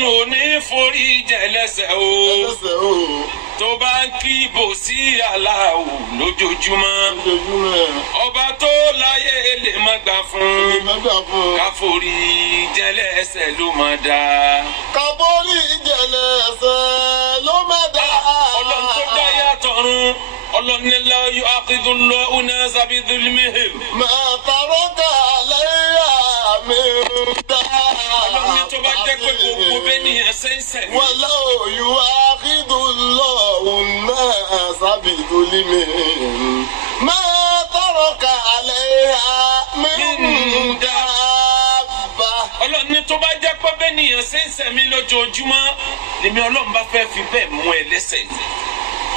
ọlọ́run ò ní forí jẹlẹ́sẹ̀ o tó bá ń kí ibò sí aláwò lójoojúmọ́ ọba tó láyé lè má gbà fún káforí jẹlẹ́sẹ̀ ló má dá. káforí jẹlẹ́sẹ̀ ló má dá. ọlọ́run tó dá yàtọ̀run ọlọ́run ní la yu'akhidullahu an-nasa bi dhulmihim. ma taraka alayha min daabba. ọlọ́run ní tó bá jẹ́ pé gbogbo bẹ́ẹ̀ ni ẹsẹ̀ ń sẹ̀. walau yu'akhidullahu an-nasa bi dhulmihim ma taraka alayha min daabba. ọlọ́run ní tó bá jẹ́ pé bẹ́ẹ̀ ni ẹsẹ̀ ń sẹ̀ mí lójoojúmọ́ lèmi ọlọ́run bá fẹ́ fi bẹ́ẹ̀ mú ẹ lẹ́sẹ̀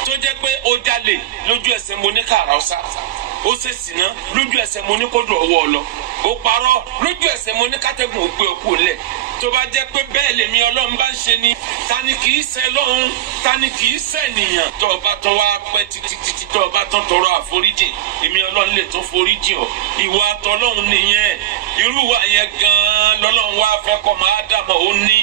tó jẹ́ pé ó jalè lójú ẹsẹ̀ mo ní kàrà ọ̀sà ó ṣe sìná lójú ẹsẹ̀ mo ní kó dùn ọwọ́ lọ ó parọ́ lójú ẹsẹ̀ mo ní kátẹ́gùn ògbé òkú lẹ̀ tó bá jẹ́ pé bẹ́ẹ̀ lèmi ọlọ́run bá ń ṣe ni tani kì í ṣẹ̀ lọ́hún tani kì í ṣẹ̀ nìyàn tó o bá tán wá pẹ́ títí tó o bá tán tọrọ àforíjì èmi ọlọ́run lè tún foríjì ọ ìwà tọlọ́run nìyẹn irú wa yẹn gan-an lọ́lọ́run wá fẹ́ kọ́ máa dàmọ́ ó ní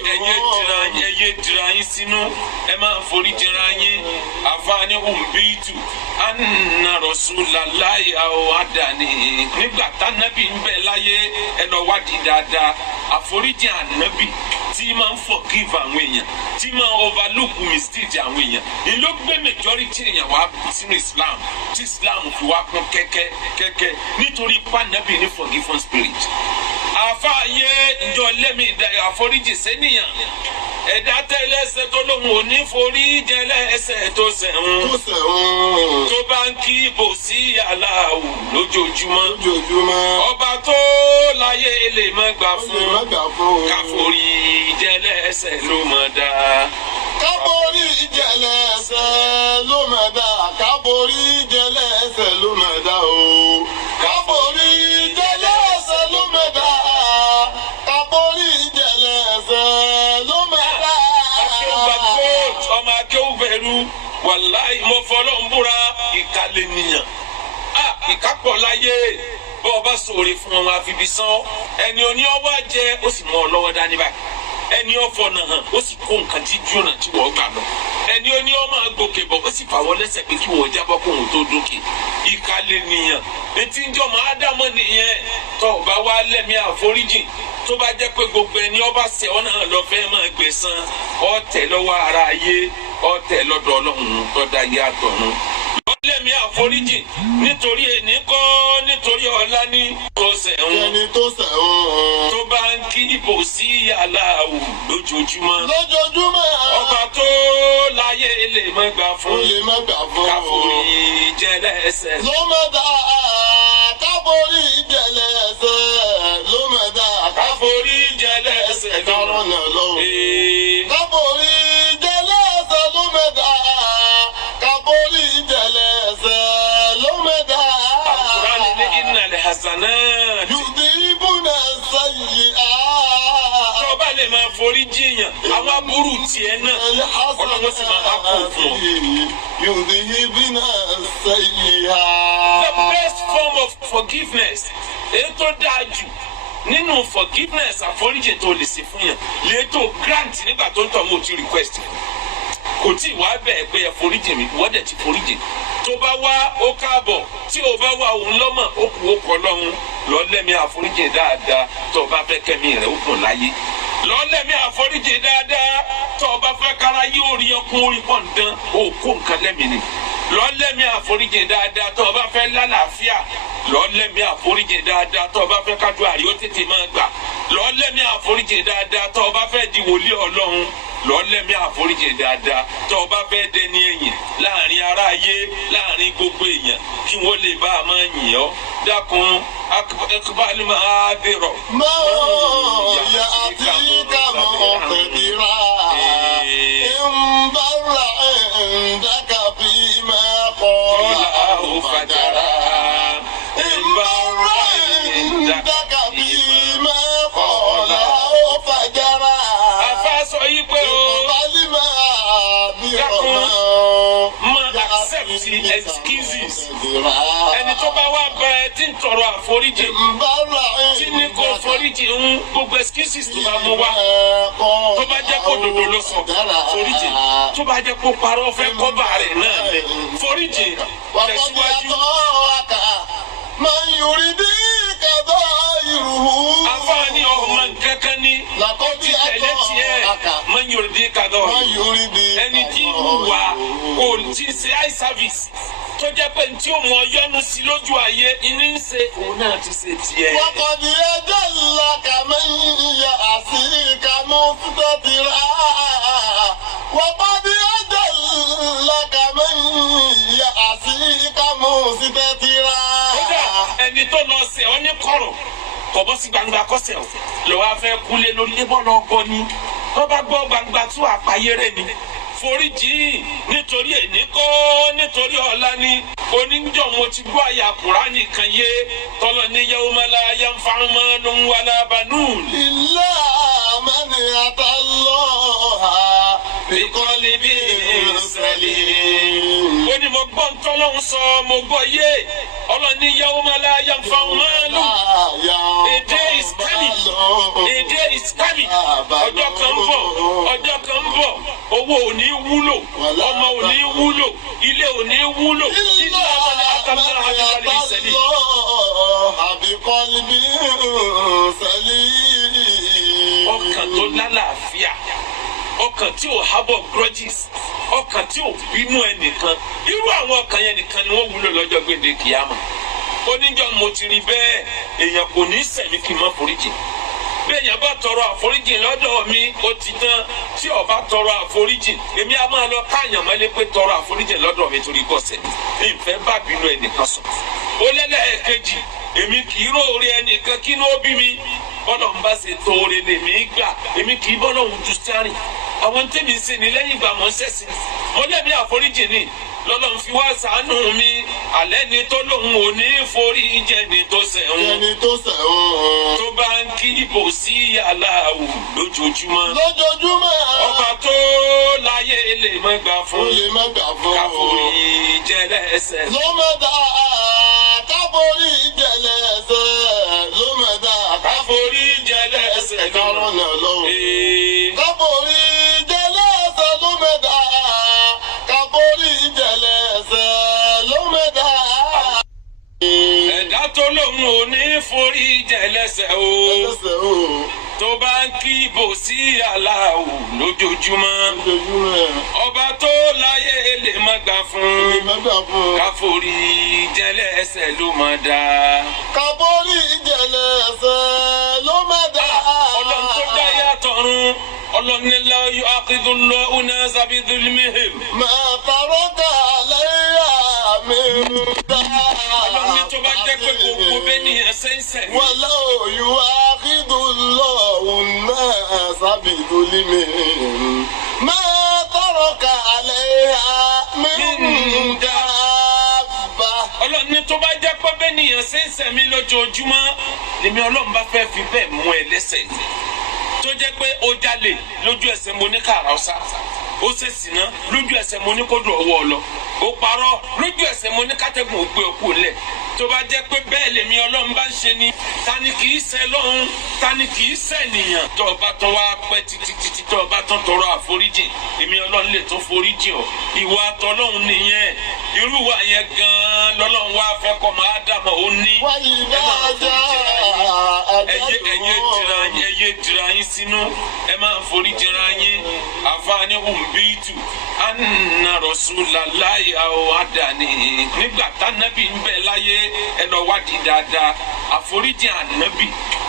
ẹyẹ dira yín sínú ẹ máa foríjì ra yín àfààní umbitu anna rasulallahi aw adani nígbà tánábì ń bẹ láyé ẹ lọ wádìí dáadáa àforíjì ànábì tí máa ń forgive àwọn èèyàn tí máa ń overlook mistake àwọn èèyàn ni ló gbé majority èèyàn wá sínú Islam tí Islam fi wá kún kẹ́kẹ́ nítorí pánábì ní forgiven spirit àfààyè ìjọ lẹ́mí àforíjì sẹ́niyàn ẹ̀dá tẹ́lẹ̀ṣẹ̀ tó lóhùn ò ní forí jẹ́lẹ́ṣẹ̀ tó ṣẹ̀hún tó bá ń kí ibò sí aláwò lójoojúmọ́ ọba tó láyé lè má gbà fún káforí jẹ́lẹ́ṣẹ̀ ló mọ̀ dá. káforí jẹ́lẹ́ṣẹ̀ ló mọ̀ dá káforí jẹ́lẹ́ṣẹ̀ ló mọ̀ dá o káforí jẹ́lẹ́ṣẹ̀ ló mọ̀ dá káforí jẹ́lẹ́ṣẹ̀ ló mọ̀ dá. ọmọ akéwù bẹ̀rù wàláì mo fọlọ́ ń búra ìkàlẹ̀ nìyàn ìkápọ̀ láyé bọ́ ọba sòrè fún ọmọ àfibì sán ẹni oní ọwọ́ jẹ ó sì mọ ọ lọ́wọ́ dání báyìí ẹni ọfọ náà hàn ó sì kó nǹkan tí jóná tí wọ́n gbà lọ ẹni oní ọmọ àgbòkè bọ̀ ó sì fàwọ́ lẹ́sẹ̀ pé kí wọ́n jábọ́ kó òun tó dókè ìkàlẹ̀ nìyàn etí ń jọmọ ádámọ̀ nìyẹn tó ọba wa lẹ́mí àforíjì tó bá jẹ́ pé gbogbo ẹni ọba ṣẹ̀ ọ́ náà lọ fẹ́ máa gbẹ̀san ọ̀tẹ̀ lọ́wọ́ ara ayé ọ̀tẹ̀ lọ́dọ̀ ọlọ́run tó dá yé àtọ̀run lẹ́mí àforíjì nítorí ẹni kọ́ nítorí ọ̀la ní tó ṣẹ̀hún ẹni tó ṣẹ̀hún tó bá ń kí ibò sí aláwò lójoojúmọ́ ọba tó láyé lè má gbà fún káforí jẹ́lẹ́ṣẹ̀ ló má dá káforí jẹ́lẹ́ṣẹ̀ ló má dá káforí jẹ́lẹ́ṣẹ̀ lọ́rùn lọ́wọ́ káforí jẹ́lẹ́ṣẹ̀ ló má dá káforí jẹ́lẹ́ṣẹ̀ ló má dá. Al-Qur'an ní innal hasanat yudhibuna sayyi'at. tó bá lè máa forí jiyàn àwọn aburú tiẹ̀ náà ọlọ́run sì máa kó fún ọ. yudhibuna sayyi'at. The best form of forgiveness èyí tó dáa jù nínú forgiveness àforíjì tó lè ṣe fún yàn lè tó grant nígbà tó ń tọ́ mo ti request kò tí ì wá bẹ́ẹ̀ pé ẹ foríjì mi wọ́n dẹ̀ ti foríjì tó bá wá ó káàbọ̀ tí ò bá wá òun lọ́mọ̀ ó kù ó kọ́ lọ́hún lọ́lẹ́mí àforíjì dáadáa tó o bá fẹ́ kẹ́mi rẹ̀ ó kùn láyé lọ́lẹ́mí àforíjì dáadáa tó o bá fẹ́ kára yóò rí ọkùn orí pọ̀ nǹkan ó kó nǹkan lẹ́mí ni lọ́lẹ́mí àforíjì dáadáa tó o bá fẹ́ lálàáfíà lọ́lẹ́mí àforíjì dáadáa tó o bá fẹ́ kájú àríwó tètè máa gbà lọ́lẹ́mí àforíjì dáadáa tó o bá fẹ́ di wòlíì ọlọ́run lọ́lẹ́mí àforíjì dáadáa tó o bá fẹ́ dẹni ẹ̀yìn láàrin ará ayé láàrin gbogbo èèyàn kí wọ́n lè bá a máa yìn ọ́ dákun akubali máa bẹ̀rọ̀. mọ́ ìyá àti kàmọ́ ọ̀fẹ́dìrà ìmbára ẹ̀ńdàkà fi máa kọ́ làwọn fàjàrà ìmbára ẹ̀ńdàkà fi máa kọ́ làwọn fàjàrà. Àfa sọ yí pé o dákun máa accept sí excuses ẹni tó bá wá bá ẹ tí ń tọrọ àforíjì tí ní kò foríjì ń gbogbo excuses tó bá mú wá tó bá jẹ́ kó dòdò ló sọ foríjì tó bá jẹ́ kó parọ́ fẹ́ kọ́bà rẹ̀ náà lẹ̀ foríjì tẹ̀síwájú. Àfààní ọmọ kankan ni ó ti tẹ̀lé tiẹ̀ máa ń yorùdí kadọ́ ẹni tí ń wà kò tí ń ṣe eye service tó jẹ́ pé tí ó mọ yọ́nú sí lójú ayé inú ń ṣe òun náà ti ṣe tiẹ̀. wọ́pọ̀ ní ẹjọ́ ńlá kàmí ìyá àṣìkà mú títọ́tìrà. wọ́pọ̀ ní ẹjọ́ ńlá kàmí ìyá àṣìkà mú títọ́tìrà. kódà ẹni tó lọ ṣe ọ ní kọ̀rọ̀ kò bọ́ sí gbangba kọ́sẹ̀ ọ̀ lọ́wọ́ afẹ́ kúlé lórí lébọ́ lọ gbọ́ ni wọ́n bá gbọ́ gbangba tún àpáyé rẹ̀ ni foríjì nítorí èní kọ́ nítorí ọ̀la ni oníjọ́ mo ti gbọ́ àyà Kùránì kan yé tọ́lọ ní yawma la yanfa'u malun wala banun. illa man atallaha biqalbin salim. ó ní mo gbọ́ ntọ́lọ́hún sọ mo gbọ́ yé ọlọ́ni yawma la yanfa'u malun. A day is coming. A day is coming. ọjọ́ kan ń bọ̀ owó ò ní wúlò ọmọ ò ní wúlò ilé ò ní wúlò ilé ọmọdé akamẹ́rẹ́ àbíkọ́lì sẹ́lẹ̀. ọkàn tó lálàáfíà ọkàn tí ò hábọ̀ grudges ọkàn tí ò bínú ẹnìkan irú àwọn ọkàn yẹn nìkan ni wọ́n wúlò lọ́jọ́ gbèdé kìámà. oníjọ́ mo ti rí bẹ́ẹ̀ èèyàn kò ní sẹ̀mí kí n má foríjì. bẹ́ẹ̀yàn bá tọrọ àforíjì lọ́dọ̀ mi ó ti tán tí ó bá tọrọ àforíjì èmi á máa lọ káàyàn mọ́lé pé tọrọ àforíjì lọ́dọ̀ mi torí bọ́sẹ̀ ìfẹ́ bá bínú ẹnìkan sùn. ó lẹ́lẹ́ẹ̀kejì èmi kì í róore ẹnìkan kí ló bí mi bọ́lọ̀ ń bá ṣe tóore lèmi gbà èmi kì í bọ́lọ̀ ń ju sáré àwọn tèmi ń ṣe ní lẹ́yìn ìgbà mọ́ sẹ́sìn mo lẹ́mí àforíjì ni lọ́lọ́run fi wá ṣàánú mi alẹ́ ni tó lóun ò ní forí jẹni tó sẹ̀wọ̀n tó bá ń kí ibò sí aláwù lójoojúmọ́ ọba tó láyé lè má gbà fún káforí jẹlẹ́sẹ̀. ló mọ̀ dá káforí jẹlẹ́sẹ̀ ló mọ̀ dá káforí jẹlẹ́sẹ̀ kárọ̀nà lọ́wọ́ káforí jẹlẹ́sẹ̀ ló mọ̀ dá káforí jẹlẹ́sẹ̀ ló mọ̀ dá. ẹ̀dá tó lóun ò ní forí jẹlẹ́sẹ̀ o tó bá ń kí ibò sí aláwù lójoojúmọ́ ọba tó láyé lè má gbà fún káforí jẹlẹ́sẹ̀ ló má dá. káforí jẹlẹ́sẹ̀ ló má dá. ọlọ́run tó dá yàtọ̀run ọlọ́run ní la yu'akhidullahu an-nasa bidhulmihim. ma taraka alayha min dáa. ọlọ́run ní tó bá jẹ́ pé gbogbo bẹ́ẹ̀ ni ẹsẹ̀ ń sẹ̀. walau yu'akhidullahu an-nasa bidhulmihim. ma taraka alayha min dáa. ọlọ́run ní tó bá jẹ́ pé bẹ́ẹ̀ ni ẹsẹ̀ ń sẹ̀ mí lójoojúmọ́ lèmi ọlọ́run bá fẹ́ fi bẹ́ẹ̀ mú ẹ lẹ́sẹ̀ tó jẹ́ pé ó jalè lójú ẹsẹ̀ mo ní kàrà ọ̀sà ó ṣe sìná lójú ẹsẹ̀ mo ní kó dùn ọwọ́ lọ ó parọ́ lójú ẹsẹ̀ mo ní kátẹ́gùn ògbé òkú lẹ̀ tó bá jẹ́ pé bẹ́ẹ̀ lèmi ọlọ́run bá ń ṣe ni tani kì í ṣe lọ́hún tani kì í ṣe nìyàn tó o bá tán wá pẹ́ títí tó o bá tán tọrọ àforíjì èmi ọlọ́run lè tó foríjì ọ ìwà tọlọ́run nìyẹn irú wa yẹn gan-an lọ́lọ́run wá fẹ́ kọ́ máa dàmọ́ ó ní ẹyẹ dira yín sínú ẹ máa foríjìra yín àfààní umbitu anna rasulallahi aw adani nígbà tánábì ń bẹ láyé ẹ lọ wádìí dáadáa àforíjì ànábì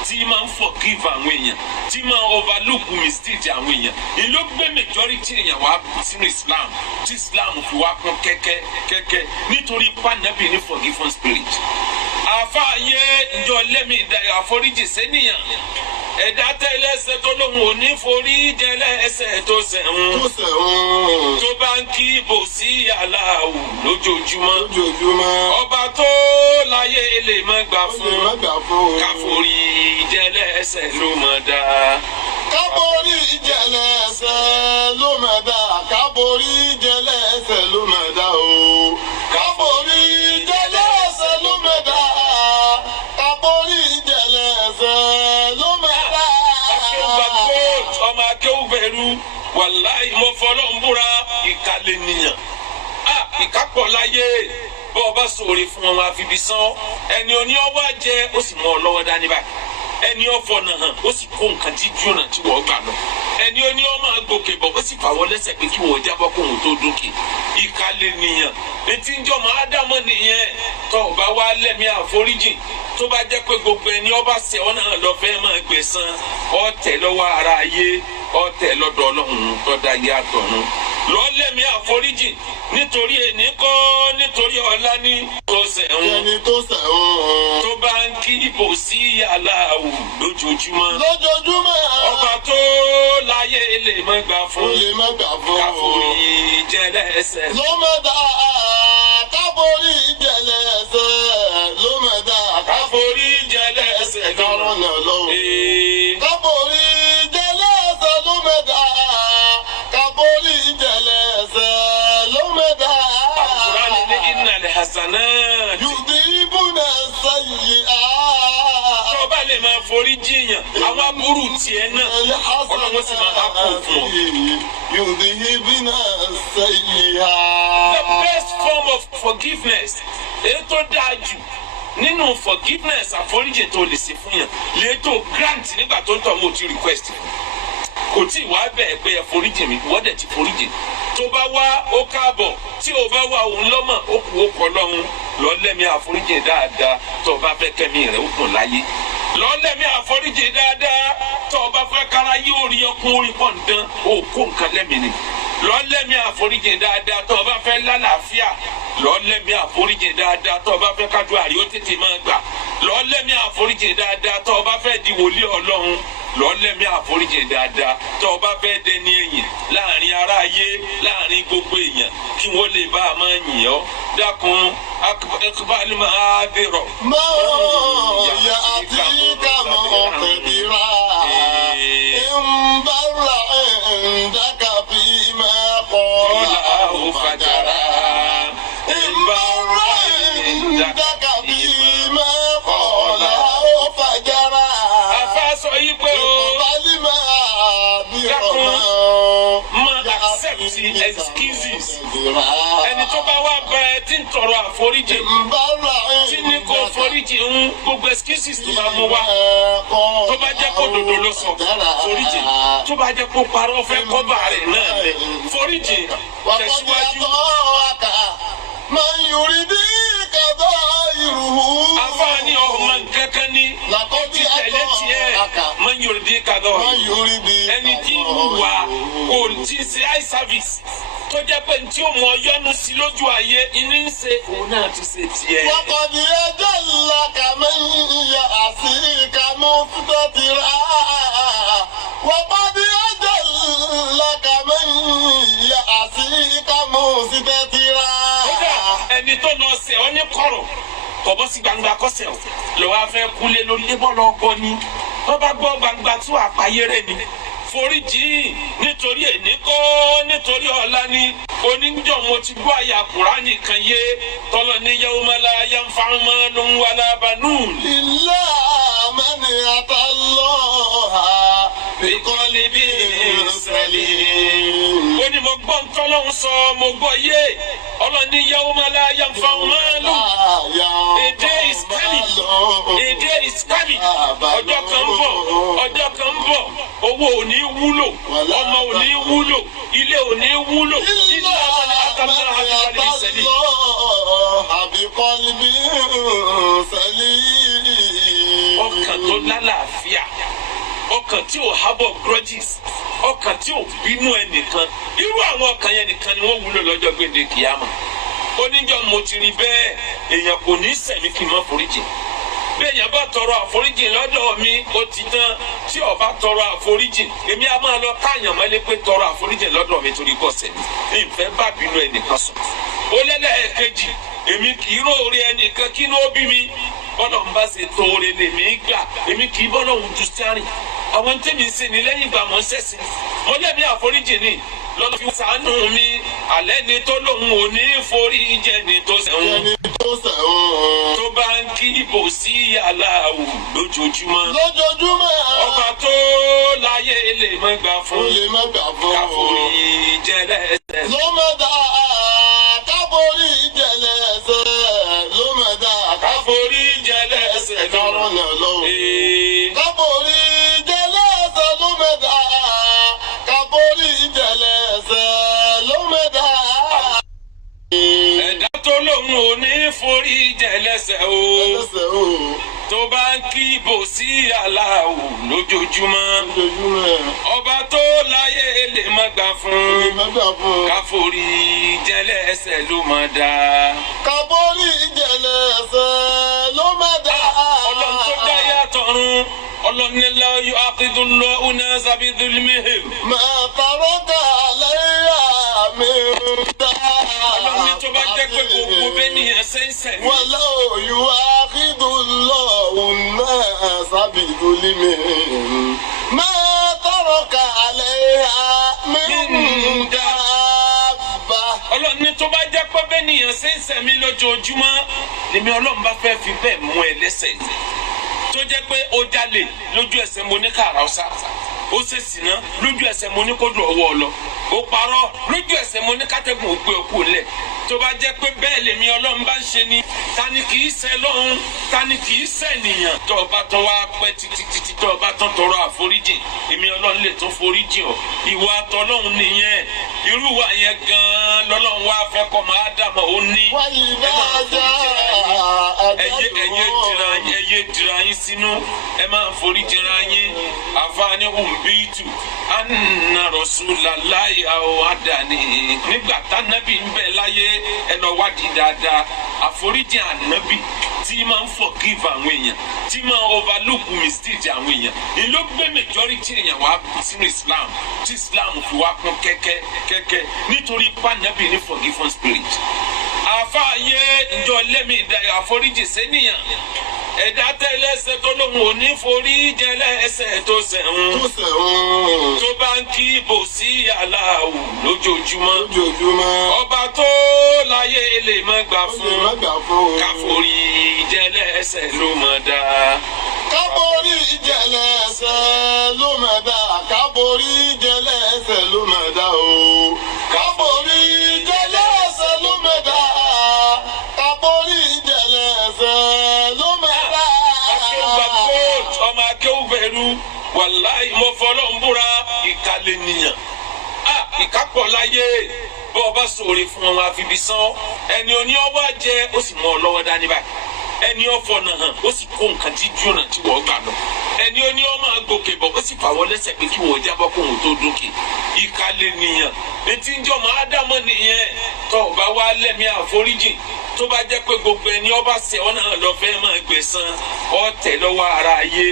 tí máa ń forgive àwọn èèyàn tí máa overlook mistake àwọn èèyàn ìlú gbé majority èèyàn wá sínú Islam tí Islam fi wá kún kẹ́kẹ́ nítorí pánábì ní forgiven spirit àfààyè ìjọ lẹ́mí àforíjì sẹ́niyàn ẹ̀dá tẹ́lẹ̀ṣẹ̀ tó lóun ò ní forí jẹlẹ́ṣẹ̀ tó ṣẹ̀wọ̀n tó bá ń kí ibò sí aláwù lójoojúmọ́ ọba tó láyé lè má gbà fún káforí jẹlẹ́ṣẹ̀ ló mọ̀ dá. káforí jẹlẹ́ṣẹ̀ ló mọ̀ dá káforí jẹlẹ́ṣẹ̀ ló mọ̀ dá o bẹ̀rù wàláì mo fọlọ́ ń búra ìkàlẹ̀ nìyàn ìkápọ̀ láyé bọ́ ọba sòrè fún wọn àfibí sán ẹni oní ọwọ́ jẹ ó sì mọ ọ lọ́wọ́ dání báyìí ẹni ọfọ náà hàn ó sì kó nǹkan tí jóná tí wọ́n gbà lọ ẹni oní ọmọ gòkè bọ̀ ó sì fàwọ́ lẹ́sẹ̀ pé kí wọ́n jábọ́ kó wọn tó dókè ìkàlẹ̀ nìyàn etí ń jọmọ ádámọ̀ nìyẹn tó ọba wa lẹ́mí àforíjì tó bá jẹ́ pé gbogbo ẹni ọba ṣẹ̀ ọ́ náà lọ fẹ́ máa gbẹ̀san ọ̀tẹ̀ lọ́wọ́ ara ayé ọ̀tẹ̀ lọ́dọ̀ Ọlọ́run tó dá yé àtọ̀run lọ́lẹ́mí àforíjì nítorí ẹni kọ́ nítorí ọ̀la ní tó sẹ̀wọ̀n ẹni tó sẹ̀wọ̀n tó bá ń kí ibò sí aláwù lójoojúmọ́ ọba tó láyé lè má gbà fún káforí jẹlẹsẹ. ló mẹ́ta káforí jẹlẹsẹ ló mẹ́ta káforí jẹlẹsẹ kárọ̀nà lọ́wọ́ káforí jẹlẹsẹ ló mẹ́ta káforí jẹlẹsẹ ló mẹ́ta. Al-Qur'an ní innal hasanat yudhibuna sayyi'at. tó bá lè máa forí jiyàn àwọn aburú tiẹ̀ náà Ọlọ́run sì máa kó fún ọ. yudhibuna sayyi'at. The best form of forgiveness èyí tó dáa jù nínú forgiveness àforíjì tó lè ṣe fún yàn lè tó grant nígbà tó ń tọ́ mo ti request kò tí ì wá bẹ́ẹ̀ pé ẹ foríjì mi wọ́n dẹ̀ ti foríjì tó bá wá ó káàbọ̀ tí ò bá wá òun lọ́mọ̀ ó kù ó kọ́ lọ́hún lọ́lẹ́mí àforíjì dáadáa tó bá fẹ́ kẹ́mi rẹ̀ ó gùn láyé lọ́lẹ́mí àforíjì dáadáa tó bá fẹ́ kára yóò rí ọkùn orí pọ̀ǹdán ó kó nǹkan lẹ́mìí ni lọ́lẹ́mí àforíjì dáadáa tó bá fẹ́ lálàáfíà lọ́lẹ́mí àforíjì dáadáa tó bá fẹ́ kájú àrí ó tètè máa gbà lọ́lẹ́mí àforíjì dáadáa tó bá fẹ́ di wòlíì Ọlọ́run lọ́lẹ́mí àforíjì dáadáa tó bá fẹ́ dẹni ẹ̀yìn láàrin ará ayé láàrin gbogbo èèyàn kí wọ́n lè bá a máa yìn ọ́ dákun akubali máa bẹ̀rọ̀. mọ́ ya àti kàmọ́ ọ̀fẹ́dìrà ìmbàrà ìdàkàbí máa kọ́ làwọn fàjàrà ìmbàrà ìdàkàbí máa kọ́ làwọn fàjàrà. Sọ yí pé o dákun máa accept excuses ẹni tó bá wá bá ẹ tí ń tọrọ àforíjì tí ní kò foríjì ń gbogbo excuses tó bá mú wá tó bá jẹ́ kó dòdò ló sọ foríjì tó bá jẹ́ kó parọ́ fẹ́ kọ́bà rẹ̀ náà lẹ̀ foríjì tẹ̀síwájú. Àfààní ọmọ nǹkankan ni ó ti tẹ̀lé tiẹ̀ máa ń yorùdí kadọ́ ẹni tí ń wà kò tí ń ṣe eye service tó jẹ́ pé tí ó mọ yọ́nú sí lójú ayé inú ń ṣe òun náà ti ṣe tiẹ̀. wọ́pọ̀dì ẹjọ́ ńlá kàmẹ́yìn ya àṣìkà mọ́ fúdọ̀ ti rà wọ́pọ̀dì ẹjọ́ ńlá kàmẹ́yìn ya àṣìkà mọ́ fúdọ̀ ti rà. ẹni tó lọ ṣe ọ ní kọ̀rọ̀ kọ̀bọ́ sí gbangba kọ́sẹ̀ o lọ́wọ́ afẹ́ kúlé lórí lébọ́ lọ gbọ́ ni wọ́n bá gbọ́ gbangba tó àpáyé rẹ̀ ni foríjì nítorí èní kọ́ nítorí ọ̀la ni oníjọ́ mo ti gbọ́ àyà Kùránì kan yé tọ́lọ ní yawma la yanfa'u malun wala banun. illa man atallaha biqalbin salim. ó ní mo gbọ́ ntọ́lọ́hún sọ mo gbọ́ yé ọlọ́ni yawma la yanfa'u malun. A day is coming. A day is coming. ọjọ́ kan bọ̀ ọjọ́ kan bọ̀ owó ò ní wúlò ọmọ ò ní wúlò ilé ò ní wúlò ilé àwọn àtàlẹ́ àbíkọ́lì sẹ́lẹ̀. àbíkọ́lì sẹ́lẹ̀. ọkàn tó lálàáfíà ọkàn tí ò hábọ̀ grudges ọkàn tí ò bínú ẹnìkan irú àwọn ọkàn yẹn nìkan ni wọ́n wúlò lọ́jọ́ gbèdé kìámà. oníjọ́ mo ti rí bẹ́ẹ̀ èèyàn kò ní sẹ̀mí kí n má foríjì bẹ́ẹ̀yàn bá tọrọ àforíjì lọ́dọ̀ mi ó ti tán tí ó bá tọrọ àforíjì èmi á máa lọ káàyàn mọ́lé pé tọrọ àforíjì lọ́dọ̀ mi torí bọ́sẹ̀ mi ìfẹ́ bá bínú ẹnìkan sùn. ó lẹ́lẹ́ẹ̀kejì èmi kì í róore ẹnìkan kí ló bí mi bọ́lọ̀ ń bá ṣe tóore lèmi gbà èmi kì í bọ́lọ̀ ń ju sáré àwọn tèmi ń ṣe ní lẹ́yìn ìgbà mọ́ sẹ́sìn mo lẹ́mí àforíjì ni lọ́dọ̀ fi ṣàánú mi alẹ́ ni tó lóun ò ní forí jẹ ni tó sẹ́wọ̀n tó bá ń kí ibò sí aláwù lójoojúmọ́ lójoojúmọ́ ọba tó láyé lè má gbà fún. ó lè má gbà fún. káforí jẹlẹ́sẹ̀. ló mọ̀ dá káforí jẹlẹ́sẹ̀ ló mọ̀ dá káforí jẹlẹ́sẹ̀ kárọ̀ náà lọ́wọ́. káforí jẹlẹ́sẹ̀ ló mọ̀ dá káforí jẹlẹ́sẹ̀ ló mọ̀ dá. ẹ̀dá tó lóun ò ní forí jẹlẹ́sẹ̀ o. ẹlẹ́sẹ̀ o. tó bá ń kí ibò sí aláwò lójoojúmọ́. ọba tó láyé lè má gbà fún. káforí jẹlẹ́sẹ̀ ló má dá. káforí jẹlẹ́sẹ̀ ló má dá. ọlọ́run tó dá yàtọ̀run ọlọ́run ní la yu'akhidullahu an-nasa bi-dhulmihim. ma taraka alayha min daabba. ọlọ́run ní tó bá jẹ́ pé gbogbo bẹ́ẹ̀ ni ẹsẹ̀ ń sẹ̀. walau yu'akhidullahu an-nasa bi-dhulmihim. ma taraka alayha min daabba. ọlọ́run ní tó bá jẹ́ pé bẹ́ẹ̀ ni ẹsẹ̀ ń sẹ̀ mí lójoojúmọ́ lèmi ọlọ́run bá fẹ́ fi bẹ́ẹ̀ mú ẹ lẹ́sẹ̀ tó jẹ́ pé ó jalè lójú ẹsẹ̀ mo ní kàrà ọ̀sà ó ṣe sìná lójú ẹsẹ̀ mo ní kó dùn ọwọ́ ọ lọ ó parọ́ lójú ẹsẹ̀ mo ní kátẹ́gùn ògbé òkú lẹ̀ tó bá jẹ́ pé bẹ́ẹ̀ lèmi ọlọ́run bá ń ṣe ni ta ni kì í ṣẹ̀ lọ́hún ta ni kì í ṣẹ̀ nìyàn tó o bá tán wá pẹ́ títí tó o bá tán tọrọ àforíjì èmi ọlọ́run lè tún foríjì ọ ìwà tọlọ́run nìyẹn irú wa yẹn gan-an lọ́lọ́run wá fẹ́ kọ́ máa dàmọ́ ó ní ẹyẹ dira yín sínú ẹ máa foríjìra yín àfààní umbitu anna rasulallahi aw adani nígbà tánábì ń bẹ láyé ẹ lọ wádìí dáadáa àforíjì ànábì tí máa ń forgive àwọn èèyàn tí máa overlook mistake àwọn èèyàn ni ló gbé majority èèyàn wá sínú Islam tí Islam fi wá kún kẹ́kẹ́ nítorí pánábì ní forgiven spirit àfààyè ìjọ lẹ́mí ìdáyà àforíjì sẹ́niyàn ẹ̀dá tẹ́lẹ̀ṣẹ̀ tó lóun ò ní forí jẹlẹ́ṣẹ̀ tó ṣẹ̀hún tó bá ń kí ibò sí aláwò lójoojúmọ́ ọba tó láyé lè má gbà fún káforí jẹlẹ́ṣẹ̀ ló mọ̀ dá. káforí jẹlẹ́ṣẹ̀ ló mọ̀ dá káforí jẹlẹ́ṣẹ̀ ló mọ̀ dá o káforí jẹlẹ́ṣẹ̀ ló mọ̀ dá káforí jẹlẹ́ṣẹ̀ ló mọ̀ dá. ọmọ akéwù bẹ̀rù wàláì mo fọlọ́ ń búra ìkàlẹ̀ nìyàn ìkápọ̀ láyé bọ́ ọba sòrè fún wọn àfibí sán ẹni oní ọwọ́ jẹ ó sì mú ọ lọ́wọ́ dání báyìí ẹni ọfọ náà hàn ó sì kó nǹkan tí jóná tí wọ́n gbà lọ ẹni oní ọmọ àgòkè bọ̀ ó sì fàwọ́ lẹ́sẹ̀ pé kí wọ́n jábọ́ kó wọn tó dókè ìkàlẹ̀ nìyàn etí ń jọmọ ádámọ̀ nìyẹn tó ọba wa lẹ́mí àforíjì tó bá jẹ́ pé gbogbo ẹni ọba ṣẹ̀ ọ́ náà lọ fẹ́ máa gbẹ̀san ọ̀tẹ̀ lọ́wọ́ ara ayé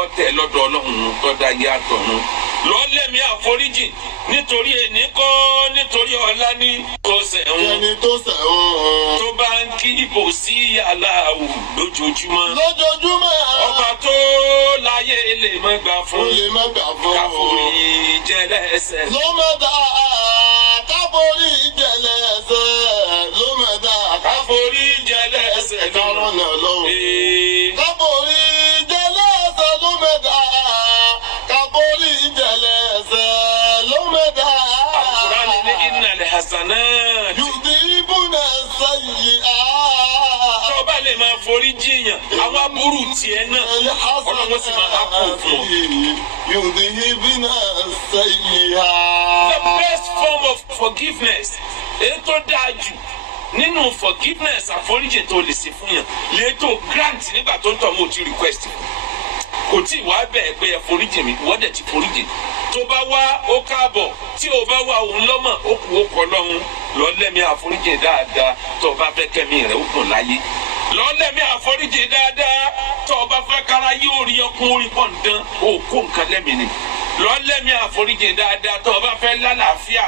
ọ̀tẹ̀ lọ́dọ̀ ọlọ́run tó dá yé àtọ̀run lọ́lẹ́mí àforíjì nítorí ẹni kọ́ nítorí ọ̀la ní tó ṣẹ̀hún ẹni tó ṣẹ̀hún tó bá ń kí ibò sí aláwò lójoojúmọ́ ọba tó láyé lè má gbà fún káforí jẹlẹ́ṣẹ̀ ló mọ̀ dá káforí jẹlẹ́ṣẹ̀ ló mọ̀ dá káforí jẹlẹ́ṣẹ̀ kárọ̀ náà lọ́wọ́ káforí jẹlẹ́ṣẹ̀ ló mọ̀ dá káforí jẹlẹ́ṣẹ̀ ló mọ̀ dá. Al-Qur'an ní innal hasanat yudhibuna sayyi'at. tó bá lè máa forí jiyàn àwọn aburú tiẹ̀ náà ọlọ́run sì máa kó fún ọ. yudhibuna sayyi'at. The best form of forgiveness èyí tó dáa jù nínú forgiveness àforíjì tó lè ṣe fún yàn lè tó grant nígbà tó ń tọ́ mo ti request kò tí ì wá bẹ́ẹ̀ pé ẹ foríjì mi wọ́n dẹ̀ ti foríjì tó bá wá ó káàbọ̀ tí ò bá wá òun lọ́mọ̀ ó kù ó kọ́ lọ́hún lọ́lẹ́mí àforíjì dáadáa tó bá fẹ́ kẹ́mi rẹ̀ ó gùn láyé lọ́lẹ́mí àforíjì dáadáa tó bá fẹ́ kára yóò rí ọkùn orí pọ̀ǹdán ó kó nǹkan lẹ́mí ni lọ́lẹ́mí àforíjì dáadáa tó bá fẹ́ lálàáfíà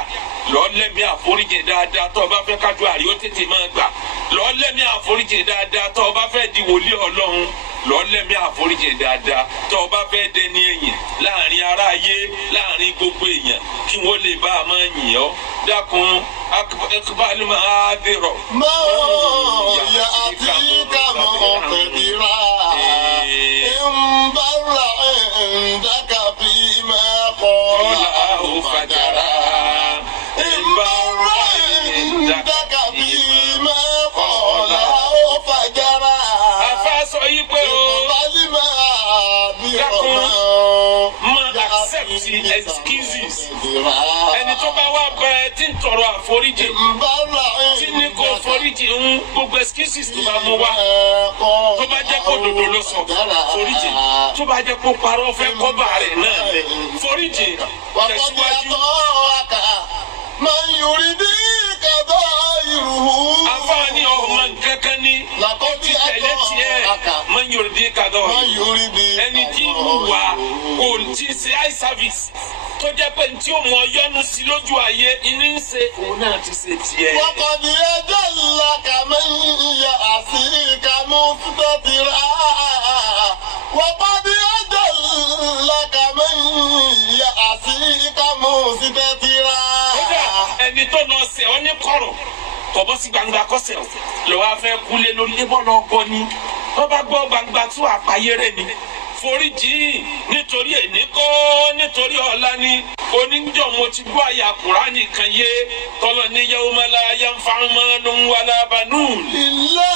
lọ́lẹ́mí àforíjì dáadáa tó bá fẹ́ kájú àríwó tètè máa gbà lọ́lẹ́mí àforíjì dáadáa tó bá fẹ́ di wòlíì ọlọ́run lọ́lẹ́mí àforíjì dáadáa tó bá fẹ́ dẹni ẹ̀yìn láàrin ará ayé láàrin gbogbo èèyàn kí wọ́n lè bá a máa yìn ọ́ dákun akébálí máa dèrò. máa yà àti kàmọ́ ọ̀tẹ̀dìrà ìmbára ẹ̀ńdàkà fi máa kọ́ excuses ẹni tó bá wá bá ẹ tí ń tọrọ àforíjì tí ní kò foríjì ń gbogbo excuses tó bá mú wá tó bá jẹ́ kó dòdò ló sọ foríjì tó bá jẹ́ kó parọ́ fẹ́ kọ́bà rẹ̀ náà foríjì tẹ̀síwájú. Àfáàní ọmọ kankan ni ó ti tẹ̀lé tiẹ̀ máa ń yorùdí kadọ́ ẹni tí ń wà kò tí ń ṣe eye service tó jẹ́ pé tí ó mọ yọ́nú sí lójú ayé inú ń ṣe òun náà ti ṣe tiẹ̀. wọ́n kọ́ ni ẹjọ́ ńlá kàmí ìyá àṣìkà mú tọ́tìrà wọ́n kọ́ ni ẹjọ́ ńlá kàmí ìyá àṣìkà mú tọ́tìrà. ẹni tó lọ ṣe ọ ní kọ̀rọ̀ kọ̀bọ́ sí gbangba kọ́sẹ̀ lọ́wọ́ afẹ́ kúlé lórí lébọ́ lọ́gọ́ ni wọ́n bá gbọ́ gbangba tún àpáyéré ni foríjì nítorí èní kọ́ nítorí ọ̀la ni oníjọ́ mo ti gbọ́ àyà Kùránì kan yé tọ́lọ ní yawma la yanfa'u malun wala banun. illa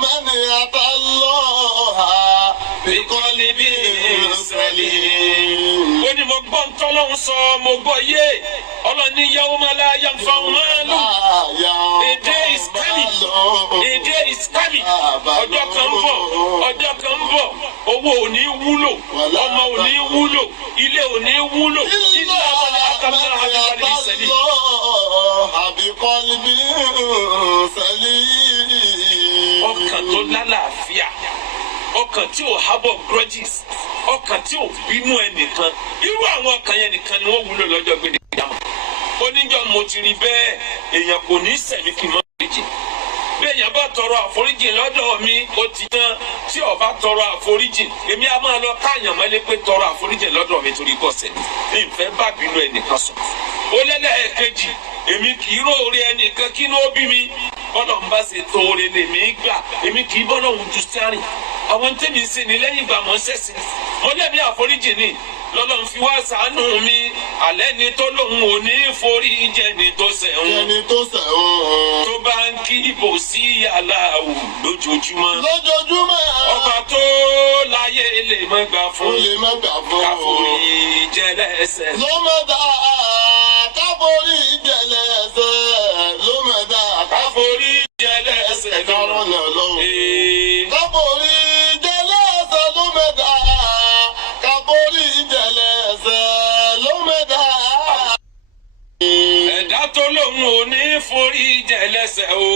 man atallaha biqalbin salim. ó ní mo gbọ́ ntọ́lọ́hún sọ mo gbọ́ yé ọlọ́ni yawma la yanfa'u malun. A day is coming. A day is coming. ọjọ́ kan ń bọ̀ owó ò ní wúlò ọmọ ò ní wúlò ilé ò ní wúlò ilé abọ́lé akamọ́ àbíkọ́lé sẹ́lẹ̀. ọkàn tó lálàáfíà ọkàn tí ò hábọ̀ grudges ọkàn tí ò bínú ẹnìkan irú àwọn ọkàn yẹn nìkan ni wọ́n wúlò lọ́jọ́ gbèdé ìyàmọ̀. oníjọ́ mo ti rí bẹ́ẹ̀ èèyàn kò ní sẹ̀mí kí n mọ́ méjì. béèyàn bá tọrọ àforíjì lọ́dọ̀ mi ó ti tán tí ó bá tọrọ àforíjì èmi á máa lọ káàyàn mọ́lé pé tọrọ àforíjì lọ́dọ̀ mi torí bọ́sẹ̀ mi ìfẹ́ bá bínú ẹnìkan sùn. ó lẹ́lẹ́ẹ̀kejì èmi kì í róore ẹnìkan kí ló bí mi bọ́lọ̀ ń bá ṣe tóore lèmi gbà èmi kì í bọ́lọ̀ ń ju sáré àwọn tẹ́mi ń ṣe ní lẹ́yìn ìgbà mọ́ ṣẹ̀ṣẹ̀ mo lẹ́mi àforíjì ni lọ́lọ́ ń fi wá ṣàánú mi alẹ́ ni tó lóun ò ní forí jẹni tó ṣẹ̀hún tó bá ń kí ibò sí aláwù lójoojúmọ́ ọba tó láyé lè má gbà fún káforí jẹlẹ́sẹ̀. ló mọ̀ dá káforí jẹlẹ́sẹ̀ ló mọ̀ dá káforí jẹlẹ́sẹ̀ lọ́rọ̀ káforí jẹlẹ́sẹ̀ ló mọ̀ dá káforí jẹlẹ́sẹ̀ ló mọ̀ dá. ẹ̀dá tó lóun ò ní forí jẹlẹ́sẹ̀ o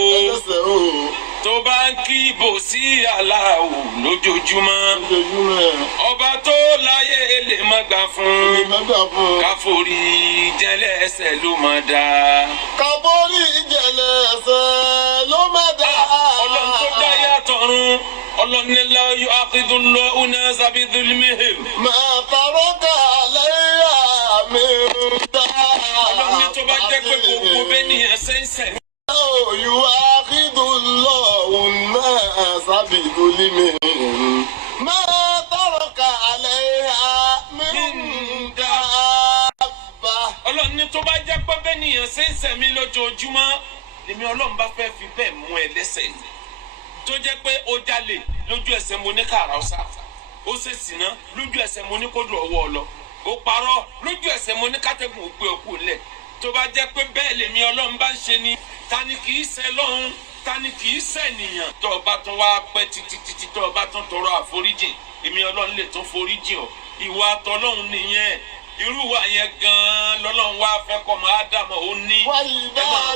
tó bá ń kí ibò sí aláwù lójoojúmọ́ ọba tó láyé lè má gbà fún káforí jẹlẹ́sẹ̀ ló má dá. káforí jẹlẹ́sẹ̀ ló má dá. ọlọ́run tó dá yàtọ̀run ọlọ́run la yu'akhidullahu an-nasa bi-dhulmihim. ma taraka alayha min dáa. ọlọ́run ní tó bá jẹ́ pé gbogbo bẹ́ẹ̀ ni ẹsẹ̀ ń sẹ̀. yu'akhidullahu an-nasa bi-dhulmihim. ma taraka alayha min dabba. ọlọ́run ní tó bá jẹ́ pé bẹ́ẹ̀ ni ẹsẹ̀ ń sẹ̀ mí lójoojúmọ́ èmi ọlọ́run bá fẹ́ fi bẹ́ẹ̀ mú ẹ lẹ́sẹ̀ ni tó jẹ́ pé ó jalè lójú ẹsẹ̀ mo ní kàrà ọ̀sà ó ṣe sìná lójú ẹsẹ̀ mo ní kó dùn ọwọ́ ọ lọ ó parọ́ lójú ẹsẹ̀ mo ní kátẹ́gùn ògbé òkú lẹ̀ tó bá jẹ́ pé bẹ́ẹ̀ lèmi ọlọ́run bá ń ṣe ni ta ni kì í ṣe lọ́hún ta ni kì í ṣe ènìyàn tó o bá tún wá pẹ́ títí tó o bá tún tọrọ àforíjì èmi ọlọ́run lè tún foríjì ọ ìwà tọlọ́hún nìyẹn irú wa yẹn gan-an lọ́lọ́run wá fẹ́ kọ́ máa dàmọ́ ó ní ẹ máa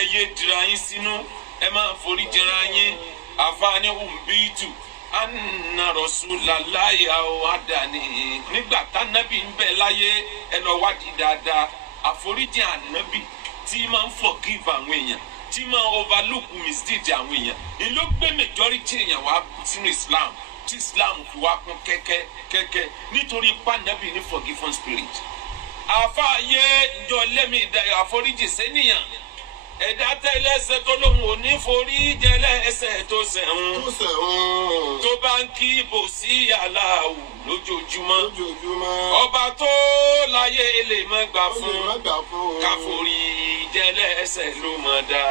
ẹyẹ dira yín sínú ẹ máa forí jẹra yín àfààní umbitu anna rasulallahi àwàdàní nígbà tánábì ń bẹ láyé ẹ lọ wádìí dáadáa àforíjì ànábì tí máa ń forgive àwọn èèyàn tí máa overlook misdeed àwọn èèyàn ìlú gbé majority èèyàn wá sínú Islam tí Islam fi wá kún kẹ́kẹ́ nítorí pànábì ní forgiven spirit àfààyè ìjọ lẹ́mí àforíjì sẹ́niyàn ẹ̀dá tẹ́lẹ̀ṣẹ̀ tó lóun ò ní forí jẹlẹ́ṣẹ̀ tó ṣẹ̀hún tó bá ń kí ibò sí aláwù lójoojúmọ́ ọba tó láyé lè má gbà fún káforí jẹlẹ́ṣẹ̀ ló mọ̀ dá.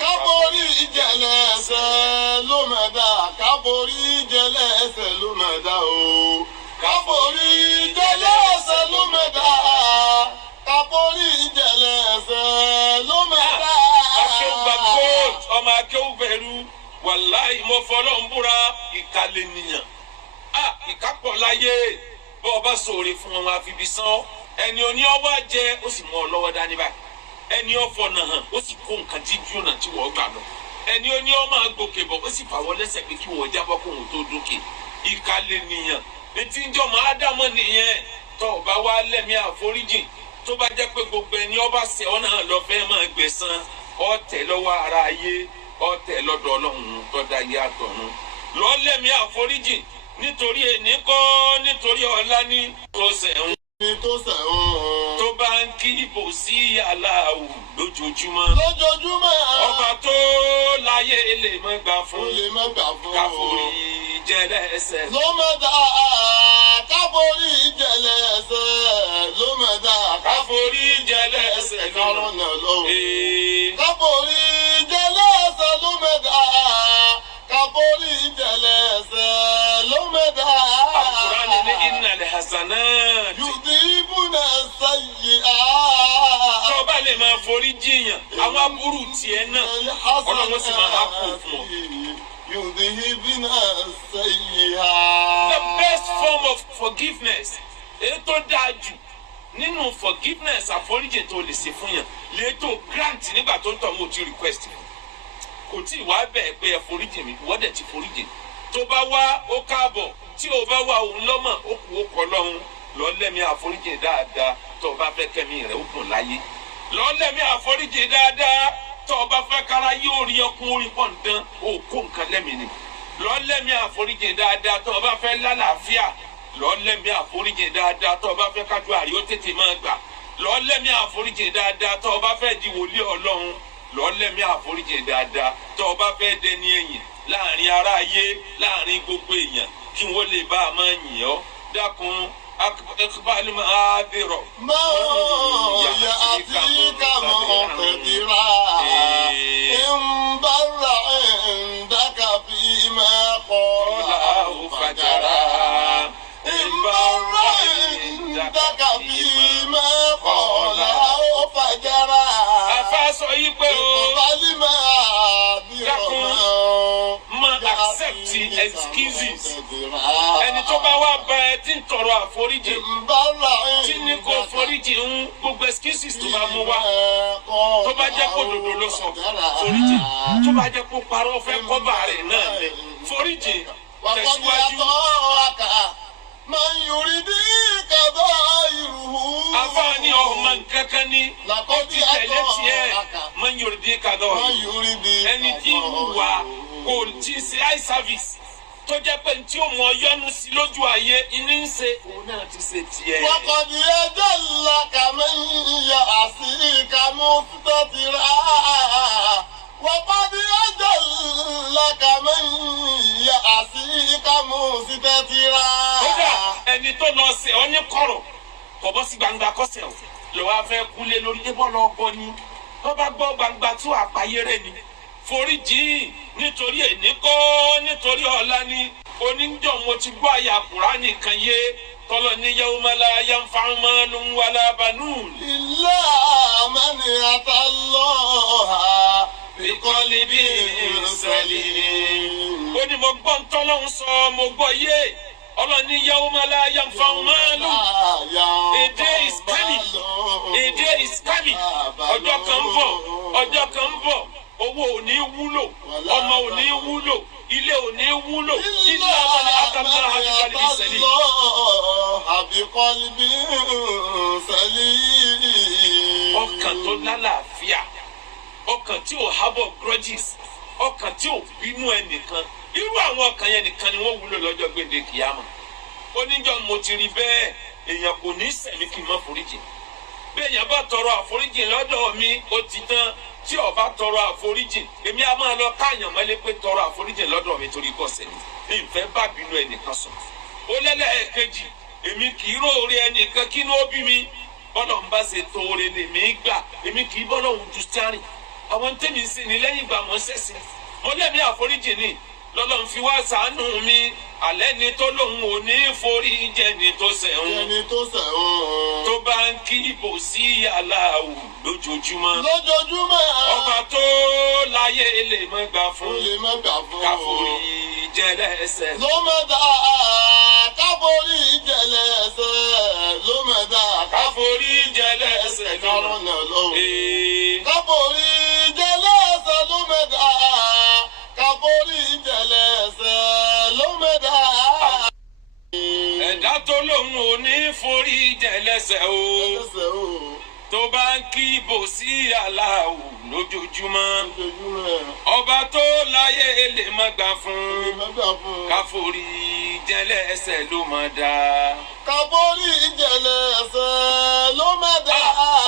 káforí jẹlẹ́ṣẹ̀ ló mọ̀ dá káforí jẹlẹ́ṣẹ̀ ló mọ̀ dá o. mo fọlọ́n búra ìkàlẹ̀ nìyàn ìkápọ̀ láyé bọ́ ọba sòrè fún wọn àfibí sán ẹni oní ọwọ́ jẹ ó sì mú ọ lọ́wọ́ dání báyìí ẹni ọ̀fọ̀ náà hàn ó sì kó nǹkan tí jóná tí wọ́n gbà lọ ẹni oní ọmọ àgbòkè bọ̀ ó sì fàwọ́ lẹ́sẹ̀ pé kí wọ́n jábọ́ kó wọn tó dókè ìkàlẹ̀ nìyàn etí ń jọmọ ádámọ̀ nìyẹn tó ọba wa lẹ́mí àforíjì tó bá jẹ́ pé gbogbo ẹni ọba ṣẹ̀ ọ́ náà lọ fẹ́ máa gbẹ̀san ọ̀tẹ̀ lọ́wọ́ ara ayé ọ̀tẹ̀ lọ́dọ̀ Ọlọ́run tó dá ayé àtọ̀run lọ lẹ́mí àforíjì nítorí ẹni kọ́ nítorí ọ̀la ní tó sẹ̀hún tó bá ń kí ibò sí aláwù lójoojúmọ́ ọba tó láyé lè má gbà fún káforí jẹlẹsẹ. ló mẹ́ta káforí jẹlẹsẹ ló mẹ́ta káforí jẹlẹsẹ lọ́rùn lọ́wọ́ káforí jẹlẹsẹ ló mẹ́ta káforí jẹlẹsẹ ló mẹ́ta. Al-Qur'an ní innal hasanat yudhibuna sayyi'at. tó bá lè máa forí jiyàn àwọn aburú tiẹ̀ náà Ọlọ́run sì máa kó fún ọ. The best form of forgiveness èyí tó dáa jù nínú forgiveness àforíjì tó lè ṣe fún yàn lè tó grant nígbà tó ń tọ́ mo ti request kò tí ì wá bẹ́ẹ̀ pé ẹ foríjì mi wọ́n dẹ̀ ti foríjì tó bá wá ó káàbọ̀ tí ò bá wá òun lọ́mọ̀ ó kù ó kọ́ lọ́hún lọ́lẹ́mí àforíjì dáadáa tó o bá fẹ́ kẹ́mi rẹ̀ ó gùn láyé lọ́lẹ́mí àforíjì dáadáa tó o bá fẹ́ kára yóò rí ọkùn orí pọ̀ nǹkan ó kó nǹkan lẹ́mìí ni lọ́lẹ́mí àforíjì dáadáa tó o bá fẹ́ lálàáfíà lọ́lẹ́mí àforíjì dáadáa tó o bá fẹ́ kájú àrí ó tètè máa gbà lọ́lẹ́mí àforíjì dáadáa tó o bá fẹ́ di wòlíì Ọlọ́run lọ́lẹ́mí àforíjì dáadáa tó o bá fẹ́ dẹni ẹ̀yìn láàrin ará ayé láàrin gbogbo èèyàn kí wọ́n lè bá a máa yìn ọ́ dákun akbali máa bẹ̀rọ̀. yà á ti ká mọ̀ tẹ̀díra ìmbàrà ìndàkà fi máa kọ́ làwọn fàjàrà. ìmbàrà ìndàkà fi máa kọ́ làwọn fàjàrà. àfa sọ yí pé o. ìkọ̀bálí máa bírọ̀ máa accept excuses ẹni tó bá wá bá ẹ tí ń tọrọ àforíjì tí ní kò foríjì ń gbogbo excuses tó bá mú wá tó bá jẹ́ kó dòdò ló sọ foríjì tó bá jẹ́ kó parọ́ fẹ́ kọ́bà rẹ̀ náà lẹ̀ foríjì tẹ̀síwájú. máa ń yorí bí kàdá ìrù. àfààní ọmọ nkankan ni ó ti tẹ̀lé tiẹ̀ máa ń yorí bí kàdá ẹni tí ń wà kò tí ń ṣe eye service tó jẹ́ pé tí ó mọ yọnu sí lójú ayé iní ń ṣe òun náà ti ṣe tiẹ̀. wọ́n di ẹjọ́ ńlá kàmí ìyá àṣìkà mú tọ́tìrà. wọ́n di ẹjọ́ ńlá kàmí ìyá àṣìkà mú tọ́tìrà. kódà ẹni tó lọ ṣe ọ ní kọ̀rọ̀ kò bọ́ sí gbangba kọ́sẹ̀ ọ̀ lọ́wọ́ afẹ́ kúlé lórí débọ́ lọ gbọ́ ni wọ́n bá gbọ́ gbangba tó àpáyé rẹ̀ ni foríjì nítorí èní kọ́ nítorí ọ̀la ni oníjọ́ mo ti gbọ́ àyà Kùránì kan yé tọ́lọ̀ ní yawma la yanfa'u malun wala banun. illa man atallaha biqalbin salim. ó ní mo gbọ́ ntọ́lọ́hún sọ mo gbọ́ yé ọlọ́ni yawma la yanfa'u malun. A day is coming, a day is coming. ọjọ́ kan ń bọ̀, ọjọ́ kan ń bọ̀. Owó ò ní wúlò, ọmọ ò ní wúlò, ilé ò ní wúlò, ilé àwọn ni akamọ́ àbíkọ́lì bí sẹ́lì. àbíkọ́lì sẹ́lì. ọkàn tó lálàáfíà, ọkàn tí ò hábọ̀ grudges, ọkàn tí ò bínú ẹnìkan. Irú àwọn ọkàn yẹn nìkan ni wọ́n wúlò lọ́jọ́ gbèǹde kìámà. Oníjọ́ mo ti rí bẹ́ẹ̀, èèyàn kò ní sẹ̀mí kí n má foríjì. Bí èèyàn bá tọrọ àforíjì lọ́dọ̀ mi, ó ti tán. Tí ó bá tọrọ àforíjì èmi a máa lọ káàyàn mọ́lé pé tọrọ àforíjì lọ́dọ̀ mi torí kọ́ sẹ́mi ní ìfẹ́ bá bínú ẹnìkan sọ. ó lẹ́lẹ́ẹ̀kejì èmi kì í róore ẹnìkan kí ló bí mi bọ́lọ̀ ń bá ṣe tóore lèmi gbà èmi kì í bọ́lọ̀ ń ju sáré àwọn tẹ́mi ń sìn ní lẹ́yìn ìgbà mọ́ sẹ́sìn mo lẹ́mí àforíjì ni lọ́lọ́run fi wá ṣàánú mi alẹ́ ni tó lóun ò ní forí jẹni tó ṣẹ̀hún ẹni tó ṣẹ̀hún. tó bá ń kí ibò sí aláwù lójoojúmọ́ lójoojúmọ́. ọba tó láyé lè mọ́ gbà ó fún lè má gbà fún. káforí jẹlẹ́sẹ̀ ló mẹ́ta káforí jẹlẹ́sẹ̀ ló mẹ́ta káforí jẹlẹ́sẹ̀ kárọ̀ náà lọ́wọ́. Ee, káforí jẹlẹ́sẹ̀ ló mẹ́ta káforí jẹlẹ́sẹ̀ ló mẹ́ta. ẹ̀dá tó lóun ò ní forí jẹlẹ́sẹ̀ o ẹlẹ́sẹ̀ o. tó bá ń kí ibò sí aláwù lójoojúmọ́ lójoojúmọ́. ọba tó láyé lè mọ́ gbà ó lè fún má gbà fún. káforí jẹlẹ́sẹ̀ ló mọ̀ dáa. káforí jẹlẹ́sẹ̀ ló mẹ́ta.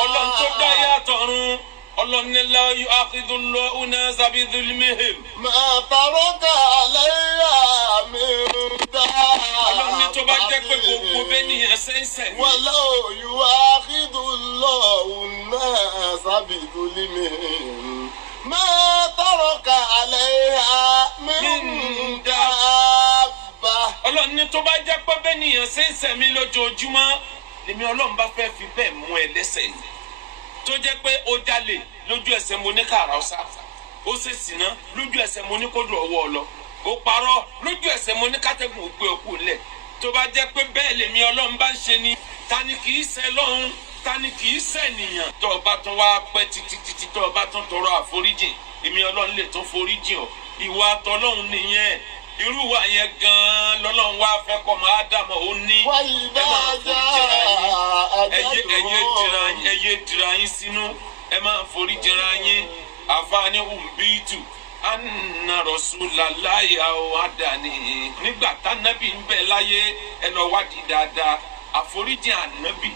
ọlọ́run tó dá yàtọ̀run ọlọ́run ní la yu'akhidullahu nasa bidhulmihim. ما ترك عليها من ọlọ́run ní tó bá jẹ́ pé gbogbo bẹ́ẹ̀ nìyẹn ṣẹ́ṣẹ̀ ni. ولو يؤاخذ الله الناس بظلمهم ما ترك عليها من دابة. ọlọ́run ní tó bá jẹ́ pé bẹ́ẹ̀ nìyẹn ṣẹ́ṣẹ̀ mi lójoojúmọ́ lèmi ọlọ́run bá fẹ́ fi bẹ́ẹ̀ mú ẹ lẹ́sẹ̀ yìí tó jẹ́ pé ó jalè lójú ẹsẹ̀ mo ní kàrà ọ̀sà ó ṣe sìná lójú ẹsẹ̀ mo ní kó dùn ọwọ́ ọ lọ ó parọ́ lójú ẹsẹ̀ mo ní kátẹ́gùn ògbé òkú lẹ̀ tó bá jẹ́ pé bẹ́ẹ̀ lèmi ọlọ́run bá ń ṣe ni ta ni kì í ṣe lọ́hún ta ni kì í ṣe nìyàn tó o bá tún wá pẹ́ títí tó o bá tún tọrọ àforíjìn èmi ọlọ́run lè tún foríjìn ọ ìwà tọlọ́run nìyẹn irú wa yẹn gan-an lọ́lọ́run wá fẹ́ kọ́ máa dàmọ́ ó ní وإذا ẹyẹ dira yín sínú ẹ máa forí jẹra yín àfààní umbitu anna rasulallahi aw adani nígbà tánábì ń bẹ láyé ẹ lọ wádìí dáadáa àforíjì ànábì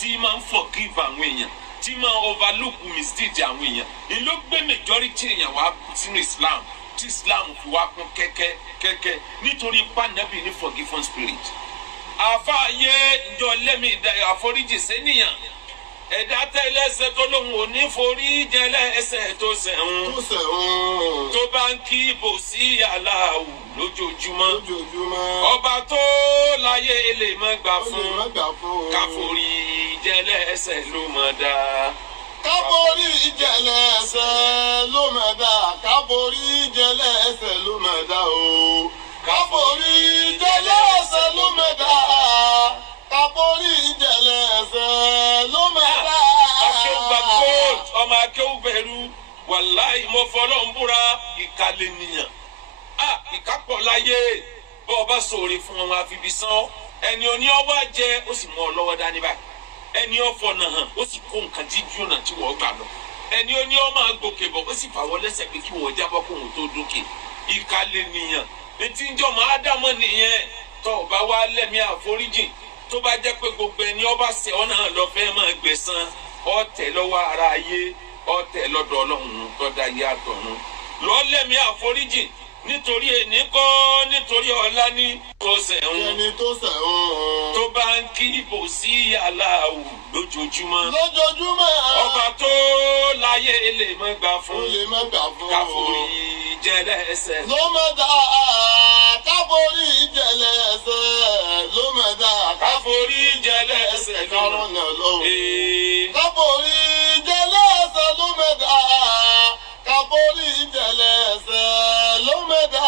tí máa ń forgive àwọn èèyàn tí máa ń overlook mistake àwọn èèyàn ni ló gbé majority èèyàn wá sínú Islam tí Islam fi wá kún kẹ́kẹ́ nítorí pánábì ní forgiving spirit àfààyè ìjọ lẹ́mí àforíjì sẹ́niyàn ẹ̀dá tẹ́lẹ̀ ẹsẹ̀ tó lóun ò ní forí jẹ́lẹ̀ ẹsẹ̀ tó sẹ̀hún tó sẹ̀hún. tó bá ń kí ibò sí aláwù lójoojúmọ́ lójoojúmọ́. ọba tó láyé lè mọ́ gbà ó lè fún má gbà fún. káforí jẹ́lẹ̀ ẹsẹ̀ ló mọ̀ dáa. káforí jẹlẹ́sẹ̀ ló mẹ́ta káforí jẹlẹ́sẹ̀ ló mẹ́ta o. káforí jẹlẹ́sẹ̀ ló mẹ́ta káforí jẹlẹ́sẹ̀ ló mẹ́ta. akéwùgbà gold ọmọ akéwùbẹ̀rù wàláì mo fọlọ́ ń búra ìkàlẹ̀ nìyàn ìkápọ̀ láyé bọ́ ọ bá sòrè fún wọn àfibí sán ẹni oní ọwọ́ jẹ ó sì mú ọ lọ́wọ́ dání báyìí ẹni ọ̀fọ̀ náà hàn ó sì kó nǹkan jíjú náà tí wọ́n gbà lọ ẹni oní ọmọ gòkè bọ̀ ó sì fàwọ́ lẹ́sẹ̀ pé kí wọ́n jábọ́ kó òun tó dókè ìkàlẹ̀ nìyàn etí ń jọmọ ádámọ̀ nìyẹn tó o bá wá lẹ́mí àforíjì tó bá jẹ́ pé gbogbo ẹni ọba ṣẹ̀ ọ́ náà lọ fẹ́ máa gbẹ̀san ọ̀tẹ̀ lọ́wọ́ ara ayé ọ̀tẹ̀ lọ́dọ̀ ọlọ́run tó dá ayé àtọ̀run lọ́ọ́ lẹ́mí àforíjì nítorí ẹni kọ́ nítorí ọ̀la ní tó sẹ̀hún ẹni tó sẹ̀hún. tó bá ń kí ibò sí aláwù lójoojúmọ́ lójoojúmọ́. ọba tó láyé lè mọ́ gbà ó fún lè má gbà fún. káforí jẹ́lẹ́sẹ̀ ló mẹ́ta káforí jẹlẹ́sẹ̀ ló mẹ́ta káforí jẹ́lẹ́sẹ̀ kárọ̀ lọ́rùn. náà lọ́wọ́. Ee, káforí jẹlẹ́sẹ̀ ló mẹ́ta káforí jẹlẹ́sẹ̀ ló mẹ́ta.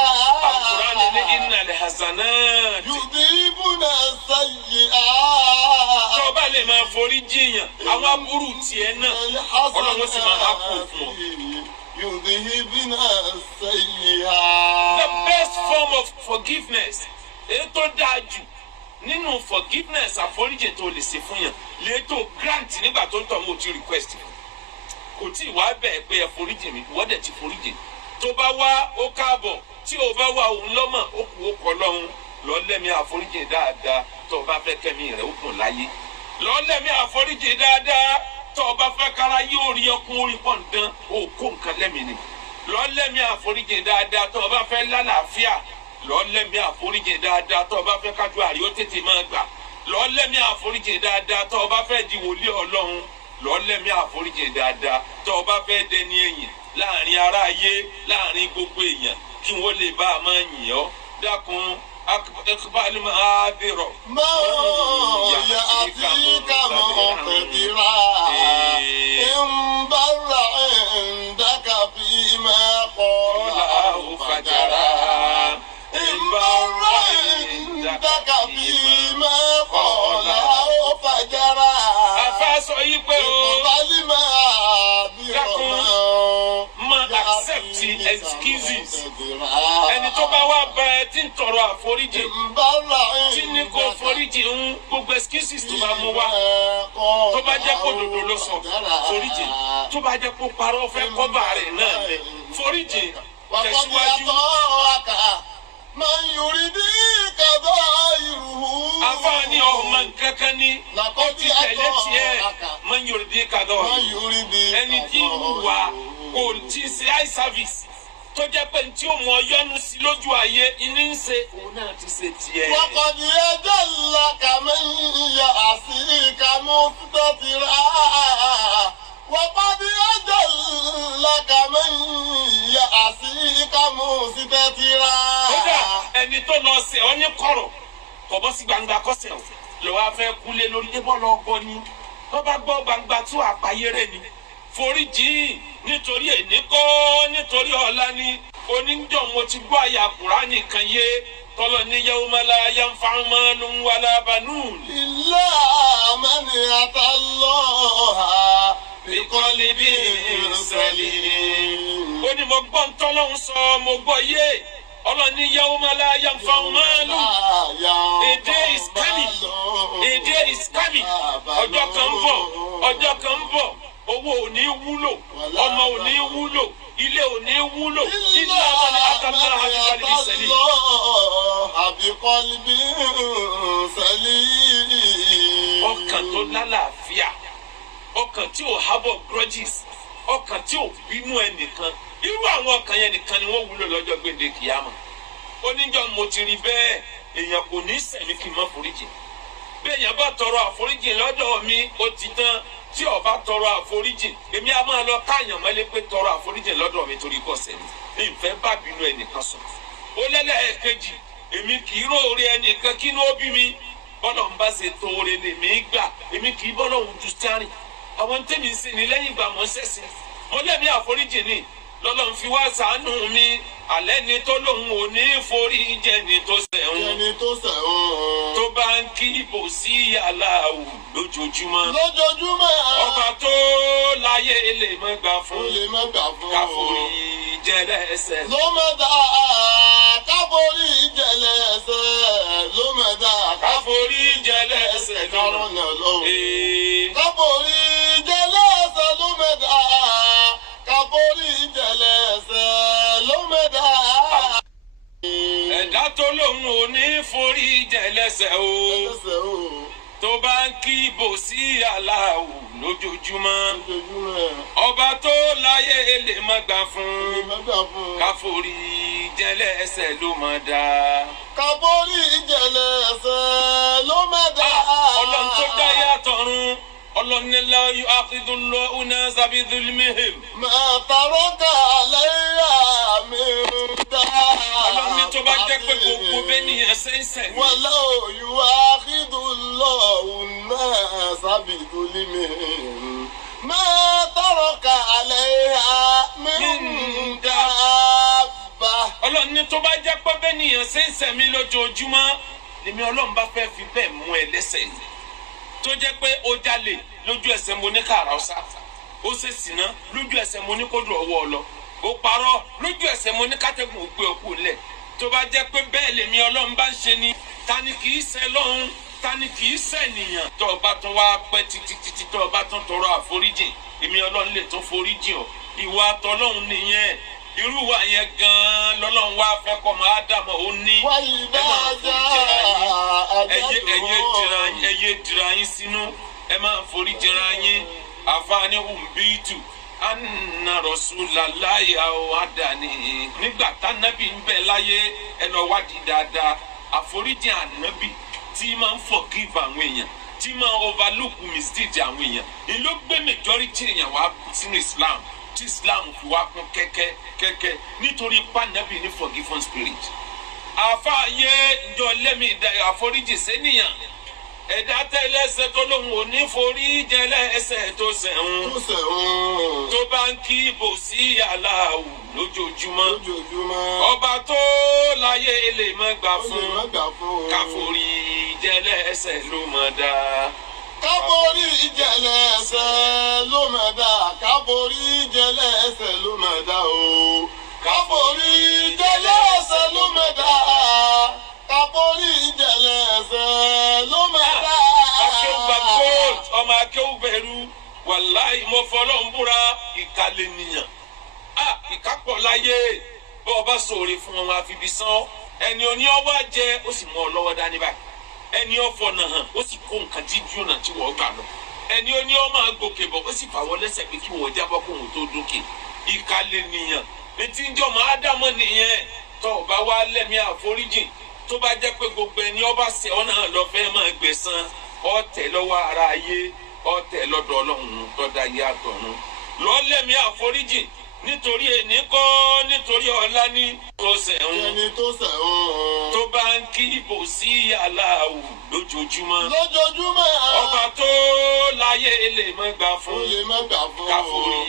Al-Qur'ani ní innal hasanat. yudhibuna sayyi'at. tó bá lè máa forí jiyàn àwọn aburú tiẹ̀ náà ọlọ́run sì máa há kó fún ọ. yudhibuna sayyi'at. The best form of forgiveness èyí tó dáa jù nínú forgiveness àforíjì tó lè ṣe fún yàn lè tó grant nígbà tó ń tọ́ mo ti request kò tí ì wá bẹ́ẹ̀ pé ẹ foríjì mi ìwọ́dẹ̀ ti foríjì tó bá wá ó káàbọ̀ tí ò bá wá òun lọ́mọ̀ ó kù ó kọ́ lọ́hún lọ́lẹ́mí àforíjì dáadáa tó o bá fẹ́ kẹ́mi rẹ̀ ó kùn láyé lọ́lẹ́mí àforíjì dáadáa tó o bá fẹ́ kára yóò rí ọkùn orí pọ̀ǹdán ó kó nǹkan lẹ́mìí ni lọ́lẹ́mí àforíjì dáadáa tó o bá fẹ́ lálàáfíà lọ́lẹ́mí àforíjì dáadáa tó o bá fẹ́ kájú àrí ó tètè máa gbà lọ́lẹ́mí àforíjì dáadáa tó o bá fẹ́ di wòlíì ọlọ́run lọ́lẹ́mí àforíjì dáadáa tó o bá fẹ́ dẹni ẹ̀yìn láàrin ará ayé láàrin gbogbo èèyàn kí wọ́n lè bá a máa yìn ọ́ dákun akbal ma'adiro. يأتيك مقتدرا إن بر عندك فيما قال أو فجرا إن بر عندك فيما قال أو فجرا Afásọ yìí pé o. اقبل معاذيره Ma accept excuses. Ẹni tó bá wá bá ẹ tí ń tọrọ àforíjì. Tí ní kò foríjì ń gbogbo excuses tó bá mú wá. Tó bá jẹ́ kó dodo ló sọ foríjì. Tó bá jẹ́ kó parọ́ fẹ́ kọ́bà rẹ̀ náà ni foríjì. Tẹ̀síwájú. من يريدك ظاهره Àfààní ọmọ nǹkankan ni ó ti tẹ̀lé tiẹ̀ máa ń yorùdí kadọ́ ẹni tí ń wà kò tí ì ṣe eye service tó jẹ́ pé tí ó mọ yọnu sí lójú ayé iní ń ṣe òun náà ti ṣe tiẹ̀. وقد يجلك من يعصيك مستترا وقد يجلك من يعصيك مستترا. kódà ẹni tó lọ ṣe ọ ní kọ̀rọ̀ kò bọ́ sí gbangba kọ́sẹ̀ o lọ́wọ́ afẹ́ kúlé lórí ébọ́ lọ gbọ́ ni wọ́n bá gbọ́ gbangba tó àpáyé rẹ̀ ni foríjì nítorí èní kọ́ nítorí ọ̀la ni oníjọ́ mo ti gbọ́ àyà Kùránì kan yé tọ́lọ̀ ní yawma la yanfa'u malun wala banun. إلا من أتى الله biqalbin salim. ó ní mo gbọ́ ntọ́lọ́hún sọ mo gbọ́ yé ọlọ́ni yawma la yanfa'u malun. A day is coming. A day is coming. ọjọ́ kan ń bọ̀ ọjọ́ kan ń bọ̀ owó ò ní wúlò ọmọ ò ní wúlò ilé ò ní wúlò ilé àwọn ni àtàlà biqalbin salim. ọkàn tó lálàáfíà ọkàn tí ò hábọ̀ grudges ọkàn tí ò bínú ẹnìkan irú àwọn ọkàn yẹn nìkan ni wọ́n wúlò lọ́jọ́ gbèdé kìámà. oníjọ́ mo ti rí bẹ́ẹ̀ èèyàn kò ní sẹ̀mí kí n má foríjì bẹ́ẹ̀ yẹn bá tọrọ àforíjì lọ́dọ̀ mi ó ti tán tí ó bá tọrọ àforíjì èmi á máa lọ káàyàn mọ́lé pé tọrọ àforíjì lọ́dọ̀ mi torí kò sẹ́ni ìfẹ́ bá bínú ẹnìkan sọ. ó lẹ́lẹ́ẹ̀kejì èmi kì í róore ẹnìkan kí ló bí mi bọ́lọ̀ ń bá ṣe tóore lèmi gbà èmi kì í bọ́lọ̀ ń ju stari àwọn tẹ́mi ń sìn ní lẹ́yìn ìgbà mọ́ sẹ́sìn mo lẹ́mí àforíjì ni lọ́lọ́run fi wá ṣàánú mi alẹ́ ni tó lóun ò ní forí jẹni tó sẹ̀hún tó bá ń kí ibò sí aláwù lójoojúmọ́ ọba tó láyé lè má gbà fún káforí jẹlẹ́sẹ̀. ló mẹ́ta káforí jẹlẹ́sẹ̀ ló mẹ́ta káforí jẹlẹ́sẹ̀ kárọ̀nà lọ́wọ́ káforí jẹlẹ́sẹ̀ ló mẹ́ta káforí jẹlẹ́sẹ̀ ló mẹ́ta. ẹ̀dá tó lóun ò ní forí jẹlẹ́sẹ̀ o tó bá ń kí ibò sí aláwù lójoojúmọ́ ọba tó láyé lè má gbà fún káforí jẹlẹ́sẹ̀ ló má dá. káforí jẹlẹ́sẹ̀ ló má dá. ọlọ́run tó dá yàtọ̀run ọlọ́run la yu'akhidullahu nasa bi dhulmihim. ma taraka alayha min dáa. ọlọ́run ní tó bá jẹ́ pé gbogbo bẹ́ẹ̀ ni ẹsẹ̀ ń sẹ̀ ní. walau yu'akhidullahu nasa bi dhulmihim ma taraka alayha min dáa. ọlọ́run ní tó bá jẹ́ pé bẹ́ẹ̀ ni ẹsẹ̀ ń sẹ̀ mí lójoojúmọ́ lèmi ọlọ́run bá fẹ́ fi bẹ́ẹ̀ mú ẹ lẹ́sẹ̀ yìí tó jẹ́ pé ó jalè lójú ẹsẹ̀ mo ní kàrà ọ̀sà ó ṣe sìná lójú ẹsẹ̀ mo ní kó dùn ọwọ́ ọ lọ ó parọ́ lójú ẹsẹ̀ mo ní kátẹ́gùn ògbé ọkù lẹ̀ tó bá jẹ́ pé bẹ́ẹ̀ lèmi ọlọ́run bá ń ṣe ni ta ni kì í ṣe lọ́hún ta ni kì í ṣe ènìyàn tó o bá tún wá pẹ́ títí tó o bá tún tọrọ àforíjì èmi ọlọ́run lè tún foríjì ọ ìwà tọlọ́hún nìyẹn irú wa yẹn gan-an lọ́lọ́run wá fẹ́ kọ́ máa dàmọ́ ó ní ẹyẹ dira yín sínú ẹ máa forí jẹra yín àfààní umbitu anna rasulallahi àwàdàní nígbà tánábì ń bẹ láyé ẹ lọ wádìí dáadáa àforíjì ànábì tí máa ń forgive àwọn èèyàn tí máa overlook mistake àwọn èèyàn ni ló gbé majority èèyàn wá sínú Islam tí Islam fi wá kún kẹ́kẹ́ nítorí pàǹdàbí ní forgiven spirit. àfààyè ìjọ lẹ́mí àforíjì sẹ́niyàn ẹ̀dá tẹ́lẹ̀ṣẹ̀ tó lóhùn ò ní forí jẹ́lẹ́ṣẹ̀ tó ṣẹ̀hún tó bá ń kí ibò sí aláwù lójoojúmọ́ ọba tó láyé lè má gbà fún káforí jẹ́lẹ́ṣẹ̀ ló mọ̀ dá. káforí jẹ́lẹ́ṣẹ̀ ló mọ̀ dá káforí jẹ́lẹ́ṣẹ̀ ló mọ̀ dá o káforí jẹ́lẹ́ṣẹ̀ ló mọ̀ dá káforí jẹ́lẹ́ṣẹ̀ ló mọ̀ dá. akéwùgbà gold ọmọ akéwùbẹ̀rù wàláì mo fọlọ́ ń búra ìkàlẹ̀ nìyàn ìkápọ̀ láyé bọ́ ọba sòrè fún wọn àfibí sán ẹni oní ọwọ́ jẹ ó sì mú ọ lọ́wọ́ dání báyìí ẹni ọ̀fọ̀ náà hàn ó sì kó nǹkan tí jóná tí wọ́n gbà lọ ẹni oní ọmọ gòkè bọ̀ ó sì fàwọ́ lẹ́sẹ̀ pé kí wọ́n jábọ́ kó wọn tó dókè ìkàlẹ̀ nìyàn etí ń jọmọ ádámọ̀ nìyẹn tó ọba wa lẹ́mí àforíjì tó bá jẹ́ pé gbogbo ẹni ọba ṣẹ̀ ọ́ náà lọ fẹ́ máa gbẹ̀san ọ̀tẹ̀ lọ́wọ́ ara ayé ọ̀tẹ̀ lọ́dọ̀ Ọlọ́run tó dá ayé àtọ̀run lọ́lẹ́mí àforíjì nítorí ẹni kọ́ nítorí ọ̀la ní tó ṣẹ̀hún ẹni tó ṣẹ̀hún tó bá ń kí ibò sí aláwù lójoojúmọ́ ọba tó láyé lè má gbà fún káforí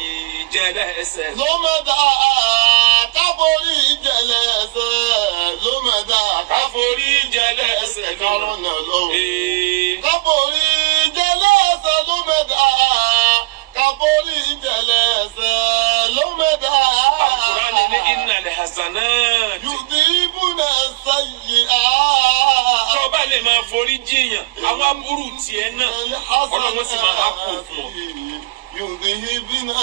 jẹ́lẹ́ṣẹ̀ ló mọ̀ dá káforí jẹ́lẹ́ṣẹ̀ ló mọ̀ dá káforí jẹ́lẹ́ṣẹ̀ kárọ̀nà lọ́wọ́ káforí jẹ́lẹ́ṣẹ̀ ló mọ̀ dá káforí jẹ́lẹ́ṣẹ̀ ló mọ̀ dá. Al-Qur'an ní innal hasanat yudhibuna sayyi'at. tó bá lè máa forí jiyàn àwọn aburú tiẹ̀ náà Ọlọ́run sì máa kó fún ọ. yudhibuna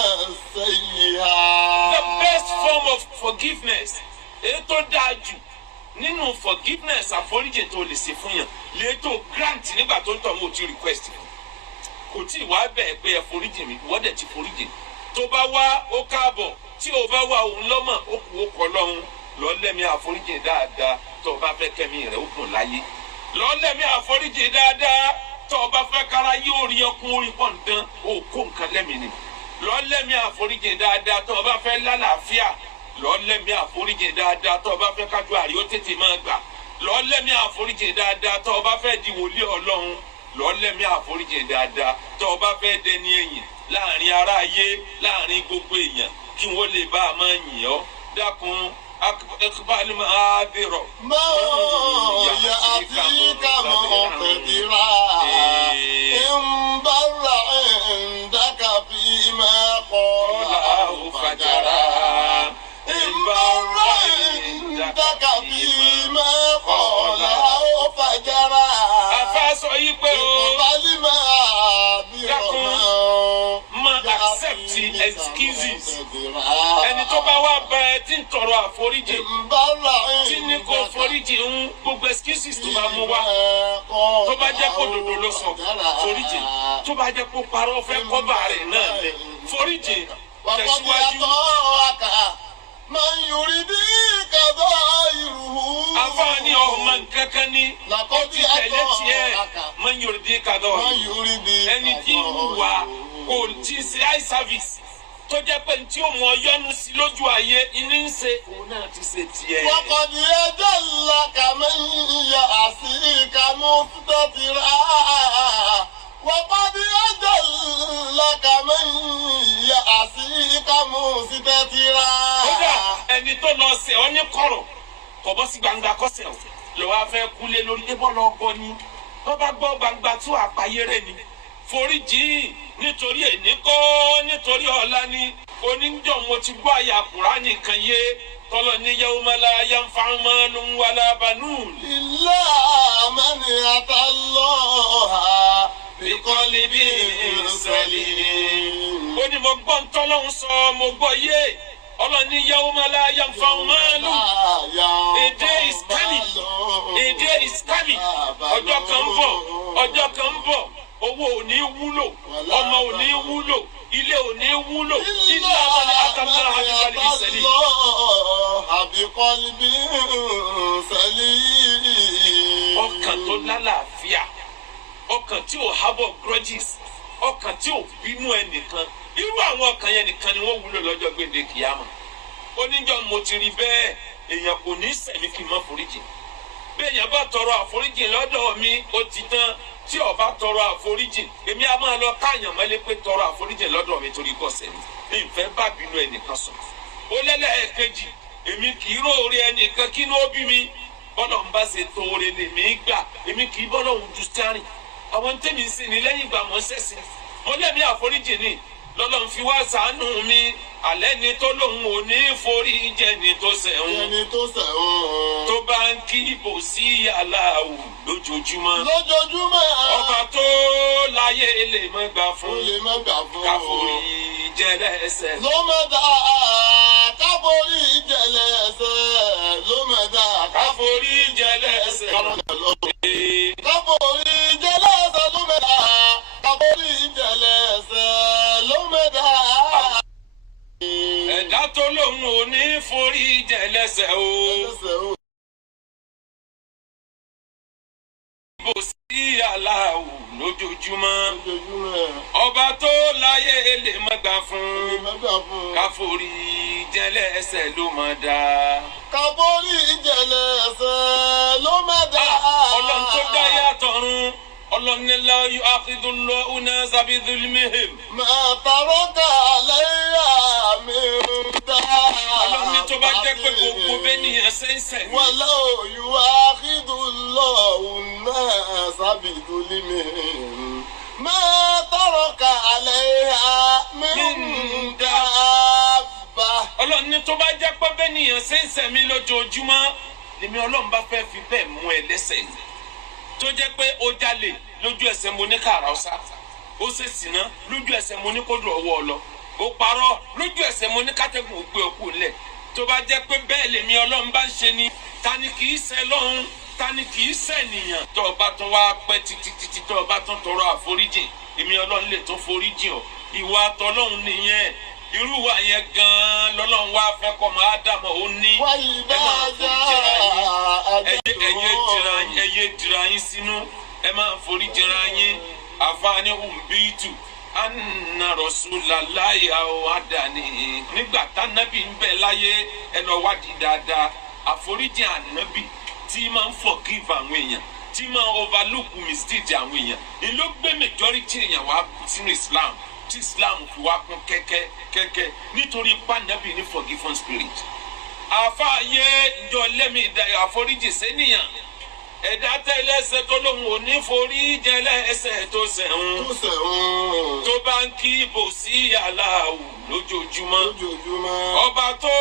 sayyi'at. The best form of forgiveness èyí tó dáa jù nínú forgiveness àforíjì tó lè ṣe fún yàn lè tó grant nígbà tó ń tọ́ mọ́ ti request kò tí ì wá bẹ́ẹ̀ pé ẹ foríjì mi wọ́n dẹ̀ ti foríjì tó bá wá ó káàbọ̀ tí ò bá wá òun lọ́mọ̀ ó kù ó kọ́ lọ́hún lọ́lẹ́mí àforíjì dáadáa tó o bá fẹ́ kẹ́mi rẹ̀ ó gùn láyé lọ́lẹ́mí àforíjì dáadáa tó o bá fẹ́ kára yóò rí ọkùn orí pọ̀ǹdán ó kó nǹkan lẹ́mìí ni lọ́lẹ́mí àforíjì dáadáa tó o bá fẹ́ lálàáfíà lọ́lẹ́mí àforíjì dáadáa tó o bá fẹ́ kájú àrí ó tètè máa gbà lọ́lẹ́mí àforíjì dáadáa tó o bá fẹ́ di wòlíì Ọlọ́run lọ́lẹ́mí àforíjì dáadáa tó o bá fẹ́ dẹni ẹ̀yìn láàrin ará ayé láàrin gbogbo èèyàn kí wọ́n lè bá a máa yìn ọ́ dákun akbali máa bẹ̀rọ̀. mọ́ yà àti kàmọ́ ọ̀pẹ̀dìrà ìmbàlà ìndàkà fi máa kọ́ làwọn fàjàrà ìmbàlà ìndàkà fi máa kọ́ làwọn fàjàrà. àfa sọ yí pé o ìkọ̀bálí máa bí ọmọ accept excuses ẹni tó bá wá bá ẹ tí ń tọrọ àforíjì tí ní kò foríjì ń gbogbo excuses tó bá mú wá tó bá jẹ́ kó dòdò ló sọ foríjì tó bá jẹ́ kó parọ́ fẹ́ kọ́bà rẹ̀ náà lẹ̀ foríjì tẹ̀síwájú. máa ń yorí bí kàdọ́ ìrù. àfààní ọmọ nkankan ni ó ti tẹ̀lé tiẹ̀ máa ń yorí bí kàdọ́ ẹni tí ń wà kò tí ń ṣe eye service tó jẹ́ pé tí ó mọ yọ́nú sí lójú ayé iní ń ṣe òun náà ti ṣe tiẹ̀. wọ́pọ̀dì ẹjọ́ ńlá kàmẹ́yà àṣìkà mú tọ́tìrà. wọ́pọ̀dì ẹjọ́ ńlá kàmẹ́yà àṣìkà mú tọ́tìrà. kódà ẹni tó lọ ṣe ọ ní kọ̀rọ̀ kò bọ́ sí gbangba kọ́sẹ̀ ọ̀ lọ́wọ́ afẹ́ kúlé lórí débọ́ lọ gbọ́ ni wọ́n bá gbọ́ gbangba tó àpáyé rẹ̀ ni foríjì nítorí èní kọ́ nítorí ọ̀la ni oníjọ́ mo ti gbọ́ àyà Kùránì kan yé tọ́lọ̀ ní yawma la yanfa'u malun wala banun. illa man atallaha biqalbin salim. ó ní mo gbọ́ ntọ́lọ́hún sọ mo gbọ́ yé ọlọ́ni yawma la yanfa'u malun. A day is coming, a day is coming. ọjọ́ kan ń bọ̀ owó ò ní wúlò ọmọ ò ní wúlò ilé ò ní wúlò ilé àwọn ní akamọ́ àbíkọ́lì sẹ́lẹ̀. àbíkọ́lì sẹ́lẹ̀. ọkàn tó lálàáfíà ọkàn tí ò hábọ̀ grudges ọkàn tí ò bínú ẹnìkan irú àwọn ọkàn yẹn nìkan ni wọ́n wúlò lọ́jọ́ gbèdé kìyàmù oníjọ́ mo ti rí bẹ́ẹ̀ èèyàn kò ní sẹ̀mí kí n má foríjì bí èèyàn bá tọrọ àforíjì lọ́dọ̀ mi ó ti tán tí ó bá tọrọ àforíjì èmi á máa lọ káàyàn mọ́lé pé tọrọ àforíjì lọ́dọ̀ mi torí kò sẹ̀mí ìfẹ́ bá bínú ẹnìkan sùn ó lẹ́lẹ́ẹ̀kejì èmi kì í róore ẹnìkan kí ló bí mi bọ́lọ̀ ń bá ṣe tó oore lèmi gbà èmi kì í bọ́lọ̀ ń ju sáré àwọn tèmi ń sìn ní lẹ́yìn ìgbà mọ́ sẹ́sìn mo lẹ́mí àforíjì ni lọ́lọ́run fi wá ṣàánú mi alẹ́ ni tó lóun ò ní forí jẹ ni tó sẹ̀hún tó bá ń kí ibò sí aláwù lójoojúmọ́ ọba tó láyé lè má gbà fún káforí jẹlẹ́sẹ̀ ló mọ̀ dá káforí jẹlẹ́sẹ̀ ló mọ̀ dá káforí jẹlẹ́sẹ̀ káforí jẹlẹ́sẹ̀ ló mọ̀ dá káforí jẹlẹ́sẹ̀ ló mọ̀ dá. ẹ̀dá tó lóun ò ní forí jẹlẹ́sẹ̀ o ibò sí aláwù lójoojúmọ́ ọba tó láyé lè má gbà fún káforí jẹlẹ́sẹ̀ ló má dá. káforí jẹlẹ́sẹ̀ ló má dá. ọlọ́run tó dá yàtọ̀run ọlọ́run ní la yu'akhidullahu an-nasa bi dhulmihim. ma taraka alayha min daabba. ọlọ́run ní tó bá jẹ́ pé gbogbo bẹ́ẹ̀ ni ẹsẹ̀ ń sẹ̀ ní. walau yu'akhidullahu an-nasa bi dhulmihim. ma taraka alayha min daabba. ọlọ́run ní tó bá jẹ́ pé bẹ́ẹ̀ ni ẹsẹ̀ ń sẹ̀ mí lójoojúmọ́ lèmi ọlọ́run bá fẹ́ fi bẹ́ẹ̀ mú ẹ lẹ́sẹ̀ yìí tó jẹ́ pé ó jalè lójú ẹsẹ̀ mo ní kàrà ọ̀sà ó ṣe sìná lójú ẹsẹ̀ mo ní kó dùn ọwọ́ ọ lọ ó parọ́ lójú ẹsẹ̀ mo ní kátẹ́gùn ó gbé ọkù ńlẹ̀ tó bá jẹ́ pé bẹ́ẹ̀ lèmi ọlọ́run bá ń ṣe ni ta ni kì í ṣe lọ́hún ta ni kì í ṣe nìyàn tó o bá tún wá pẹ́ títí tó o bá tún tọrọ àforíjì èmi ọlọ́run lè tún foríjì ọ ìwà tọlọ́hún nìyẹn irú wa yẹn gan-an lọ́lọ́run wá fẹ́ kọ́ máa dàmọ́ ó ní ẹ máa forí ẹyẹ dira yín sínú ẹ máa forí jẹra yín àfààní umbitu anna rasulallahi àdàní nígbà tánábì ń bẹ láyé ẹ lọ wádìí dáadáa àforíjì ànábì tí máa ń forgive àwọn èèyàn tí máa ń overlook mistake àwọn èèyàn ni ló gbé majority èèyàn wá sínú Islam tí Islam fi wá kún kẹ́kẹ́ nítorí pànábì ní forgiven spirit àfààyè ìjọ lẹ́mí àforíjì sẹ́niyàn ẹ̀dá tẹ́lẹ́sẹ̀ tó lóun ò ní forí jẹlẹ́sẹ̀ tó sẹ̀hún tó bá ń kí ibò sí aláwù lójoojúmọ́ ọba tó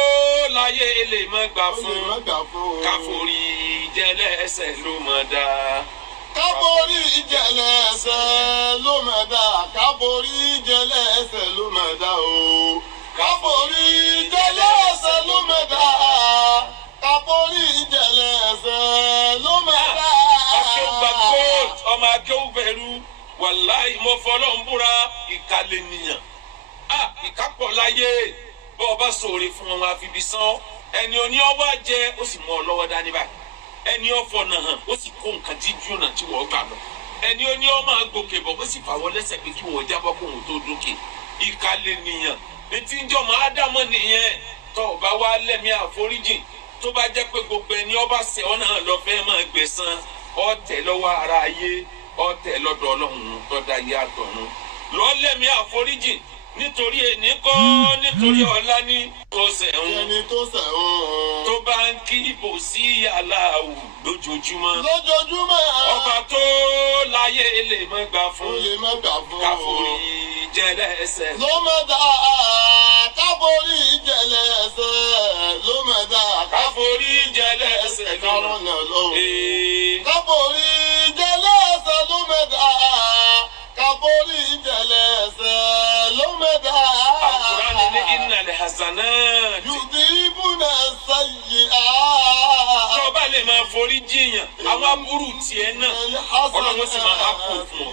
láyé lè má gbà fún káforí jẹlẹ́sẹ̀ ló mọ̀ dá. káforí jẹlẹ́sẹ̀ ló mọ̀ dá káforí jẹlẹ́sẹ̀ ló mọ̀ dá o káforí jẹlẹ́sẹ̀ ló mọ̀ dá káforí jẹlẹ́sẹ̀ ló mọ̀ dá. akéwùgbà gold ọmọ akéwùbẹ̀rù wàláì mo fọlọ́ ń búra ìkàlẹ̀ nìyàn ìkápọ̀ láyé bọ́ ọ bá sọ̀rọ̀ fún wọn àfibí sán ẹni oní ọwọ́ jẹ ó sì mú ọ lọ́wọ́ dání báyìí ẹni ọ̀fọ̀ náà hàn ó sì kó nǹkan jíjú náà tí wọ́n gbà lọ ẹni oní ọmọ gòkè bọ̀ ó sì fàwọ́ lẹ́sẹ̀ pé kí wọ́n jábọ́ kó wọn tó dókè ìkàlẹ̀ nìyàn etí ń jọ máa dámọ̀ nìyẹn tó o bá wá lẹ́mí àforíjì tó bá jẹ́ pé gbogbo ẹni ọba ṣẹ̀ ọ́ náà lọ fẹ́ máa gbẹ̀san ọ̀tẹ̀ lọ́wọ́ ara ayé ọ̀tẹ̀ lọ́dọ̀ ọlọ́run tó dá ayé àtọ̀run lọ́ọ́ lẹ́mí àforíjì nítorí ẹni kọ́ nítorí ọ̀la ní tó sẹ̀hún tó bá ń kí ibò sí aláwù lójoojúmọ́ ọba tó láyé lè má gbà fún káforí jẹlẹ́sẹ̀ ló mọ̀ dá káforí jẹlẹ́sẹ̀ ló mọ̀ dá káforí jẹlẹ́sẹ̀ lọ́rùn káforí jẹlẹ́sẹ̀ ló mọ̀ dá káforí jẹlẹ́sẹ̀ ló mọ̀ dá. Al-Qur'ani ní innal hasanat yudhibuna sayyi'at. tó o bá lè máa forí jiyàn àwọn aburú tiẹ̀ náà ọlọ́run sì máa há kó fún ọ.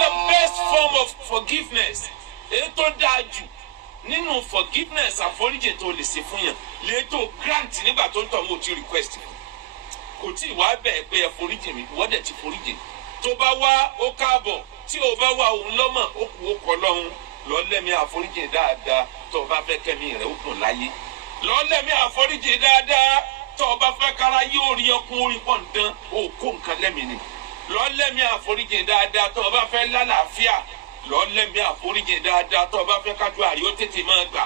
The best form of forgiveness èyí tó dáa jù nínú forgiveness àforíjì tó lè ṣe fún yàn lè tó grant nígbà tó ń tọ́ mo ti request kò tí ì wá bẹ́ẹ̀ pé ẹ foríjì mi ìwọ́dẹ̀ ti foríjì tó bá wá ó káàbọ̀ tí ò bá wá òun lọ́mọ̀ ó kù ó kọ́ lọ́hún lọ́lẹ́mí àforíjì dáadáa tó o bá fẹ́ kẹ́mi rẹ̀ ó kùn láyé lọ́lẹ́mí àforíjì dáadáa tó o bá fẹ́ kára yóò rí ọkùn orí pọ̀ǹdán ó kó nǹkan lẹ́mìí ni lọ́lẹ́mí àforíjì dáadáa tó o bá fẹ́ lálàáfíà lọ́lẹ́mí àforíjì dáadáa tó o bá fẹ́ kájú àrí ó tètè máa gbà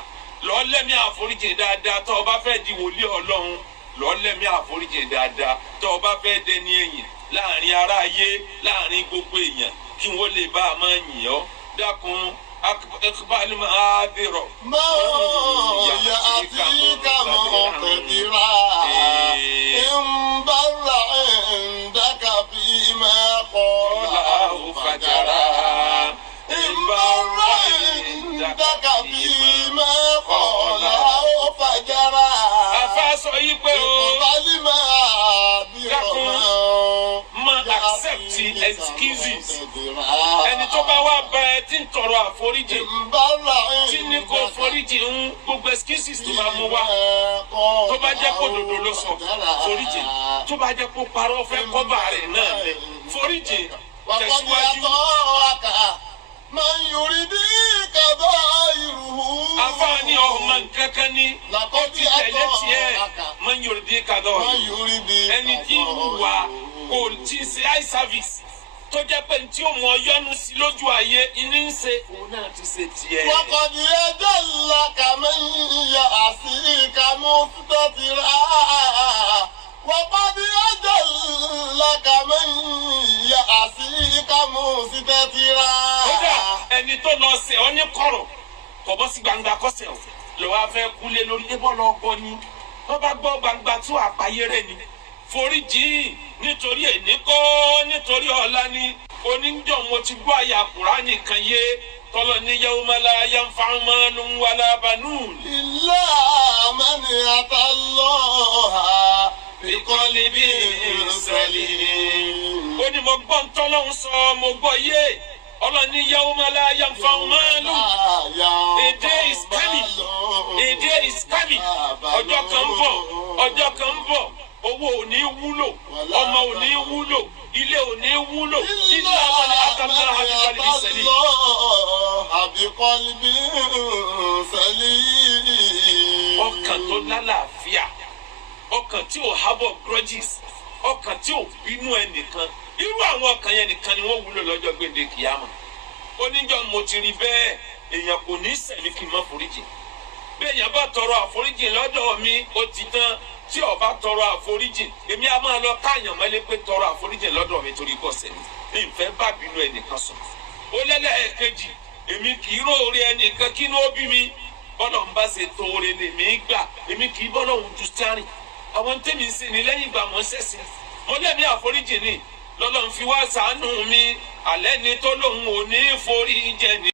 lọ́lẹ́mí àforíjì dáadáa tó o bá fẹ́ di wòlíì Ọlọ́run lọ́lẹ́mí àforíjì dáadáa tó o bá fẹ́ dẹni ẹ̀yìn láàrin ará ayé láàrin gbogbo èèyàn kí wọ́n lè bá a máa yìn ọ́ dákun اقبل معاذره ما يأتيك مقتدرا إن بر عندك فيما قاله فجرا إن بر عندك فيما قاله فجرا اقبل معاذره ما accept excuses ẹni tó bá wá bá ẹ tí ń tọrọ àforíjì tí ní kò foríjì ń gbogbo excuses tó bá mú wá tó bá jẹ́ kó dòdò ló sọ foríjì tó bá jẹ́ kó parọ́ fẹ́ kọ́bà rẹ̀ náà lẹ foríjì tẹ̀síwájú. àfààní ọmọ nkankan ni ó ti tẹ̀lé tiẹ̀ man yuridi kadọ́ ẹni tí ń wà kò tí ń ṣe eye service tó jẹ́ pé tí ó mọ yọ́nú sí lójú ayé iní ń ṣe òun náà ti ṣe tiẹ̀. وقد يدلك من يأسيك مستترا وقد يدلك من يأسيك مستترا. kódà ẹni tó lọ ṣe ọ ní kọ̀rọ̀ kò bọ́ sí gbangba kọ́sẹ̀ ọ̀ ló wá fẹ́ kúlé lórí ebọ́ lọ gbọ́ ni wọ́n bá gbọ́ gbangba tó àpáyé rẹ̀ ni foríjì nítorí èní kọ́ nítorí ọ̀la ni oníjọ́ mo ti gbọ́ àyà Kùránì kan yé tọ́lọ́ ní yawma la yanfa'u malun wala banun. إلا من أتى الله biqalbin salim. ó ní mo gbọ́ ntọ́lọ́hún sọ mo gbọ́ yé ọlọ́ni yawma la yanfa'u malun. A day is coming. A day is coming. ọjọ́ kan ń bọ̀ ọjọ́ kan ń bọ̀ owó ò ní wúlò ọmọ ò ní wúlò ilé ò ní wúlò ilé àwọn ni àtàlà àbíkọ́lì sẹ́lẹ̀. ọkàn tó lálàáfíà ọkàn tí ò hábọ̀ grudges ọkàn tí ò bínú ẹnìkan irú àwọn ọkàn yẹn nìkan ni wọ́n wúlò lọ́jọ́ gbèdé kìámà. oníjọ́ mo ti rí bẹ́ẹ̀ èèyàn kò ní sẹ̀mí kí n má foríjì bí èèyàn bá tọrọ àforíjì lọ́dọ̀ mi ó ti tán tí ó bá tọrọ àforíjì èmi á máa lọ káàyàn mọ́lé pé tọrọ àforíjì lọ́dọ̀ mi torí bọ́sẹ̀ mi ìfẹ́ bá bínú ẹnìkan sọ. ó lẹ́lẹ́ẹ̀kejì èmi kì í róore ẹnìkan kí ló bí mi bọ́lọ̀ ń bá ṣe tóore lèmi gbà èmi kì í bọ́lọ̀ ń ju stárìn àwọn tèmi ń sìn ní lẹ́yìn ìgbà mọ́ sẹ́sìn mọ́lẹ́mí àforíjì ni lọ́lọ́ ń fi wá ṣàánú mi alẹ́ ni tó lóun ò ní forí jẹ ni.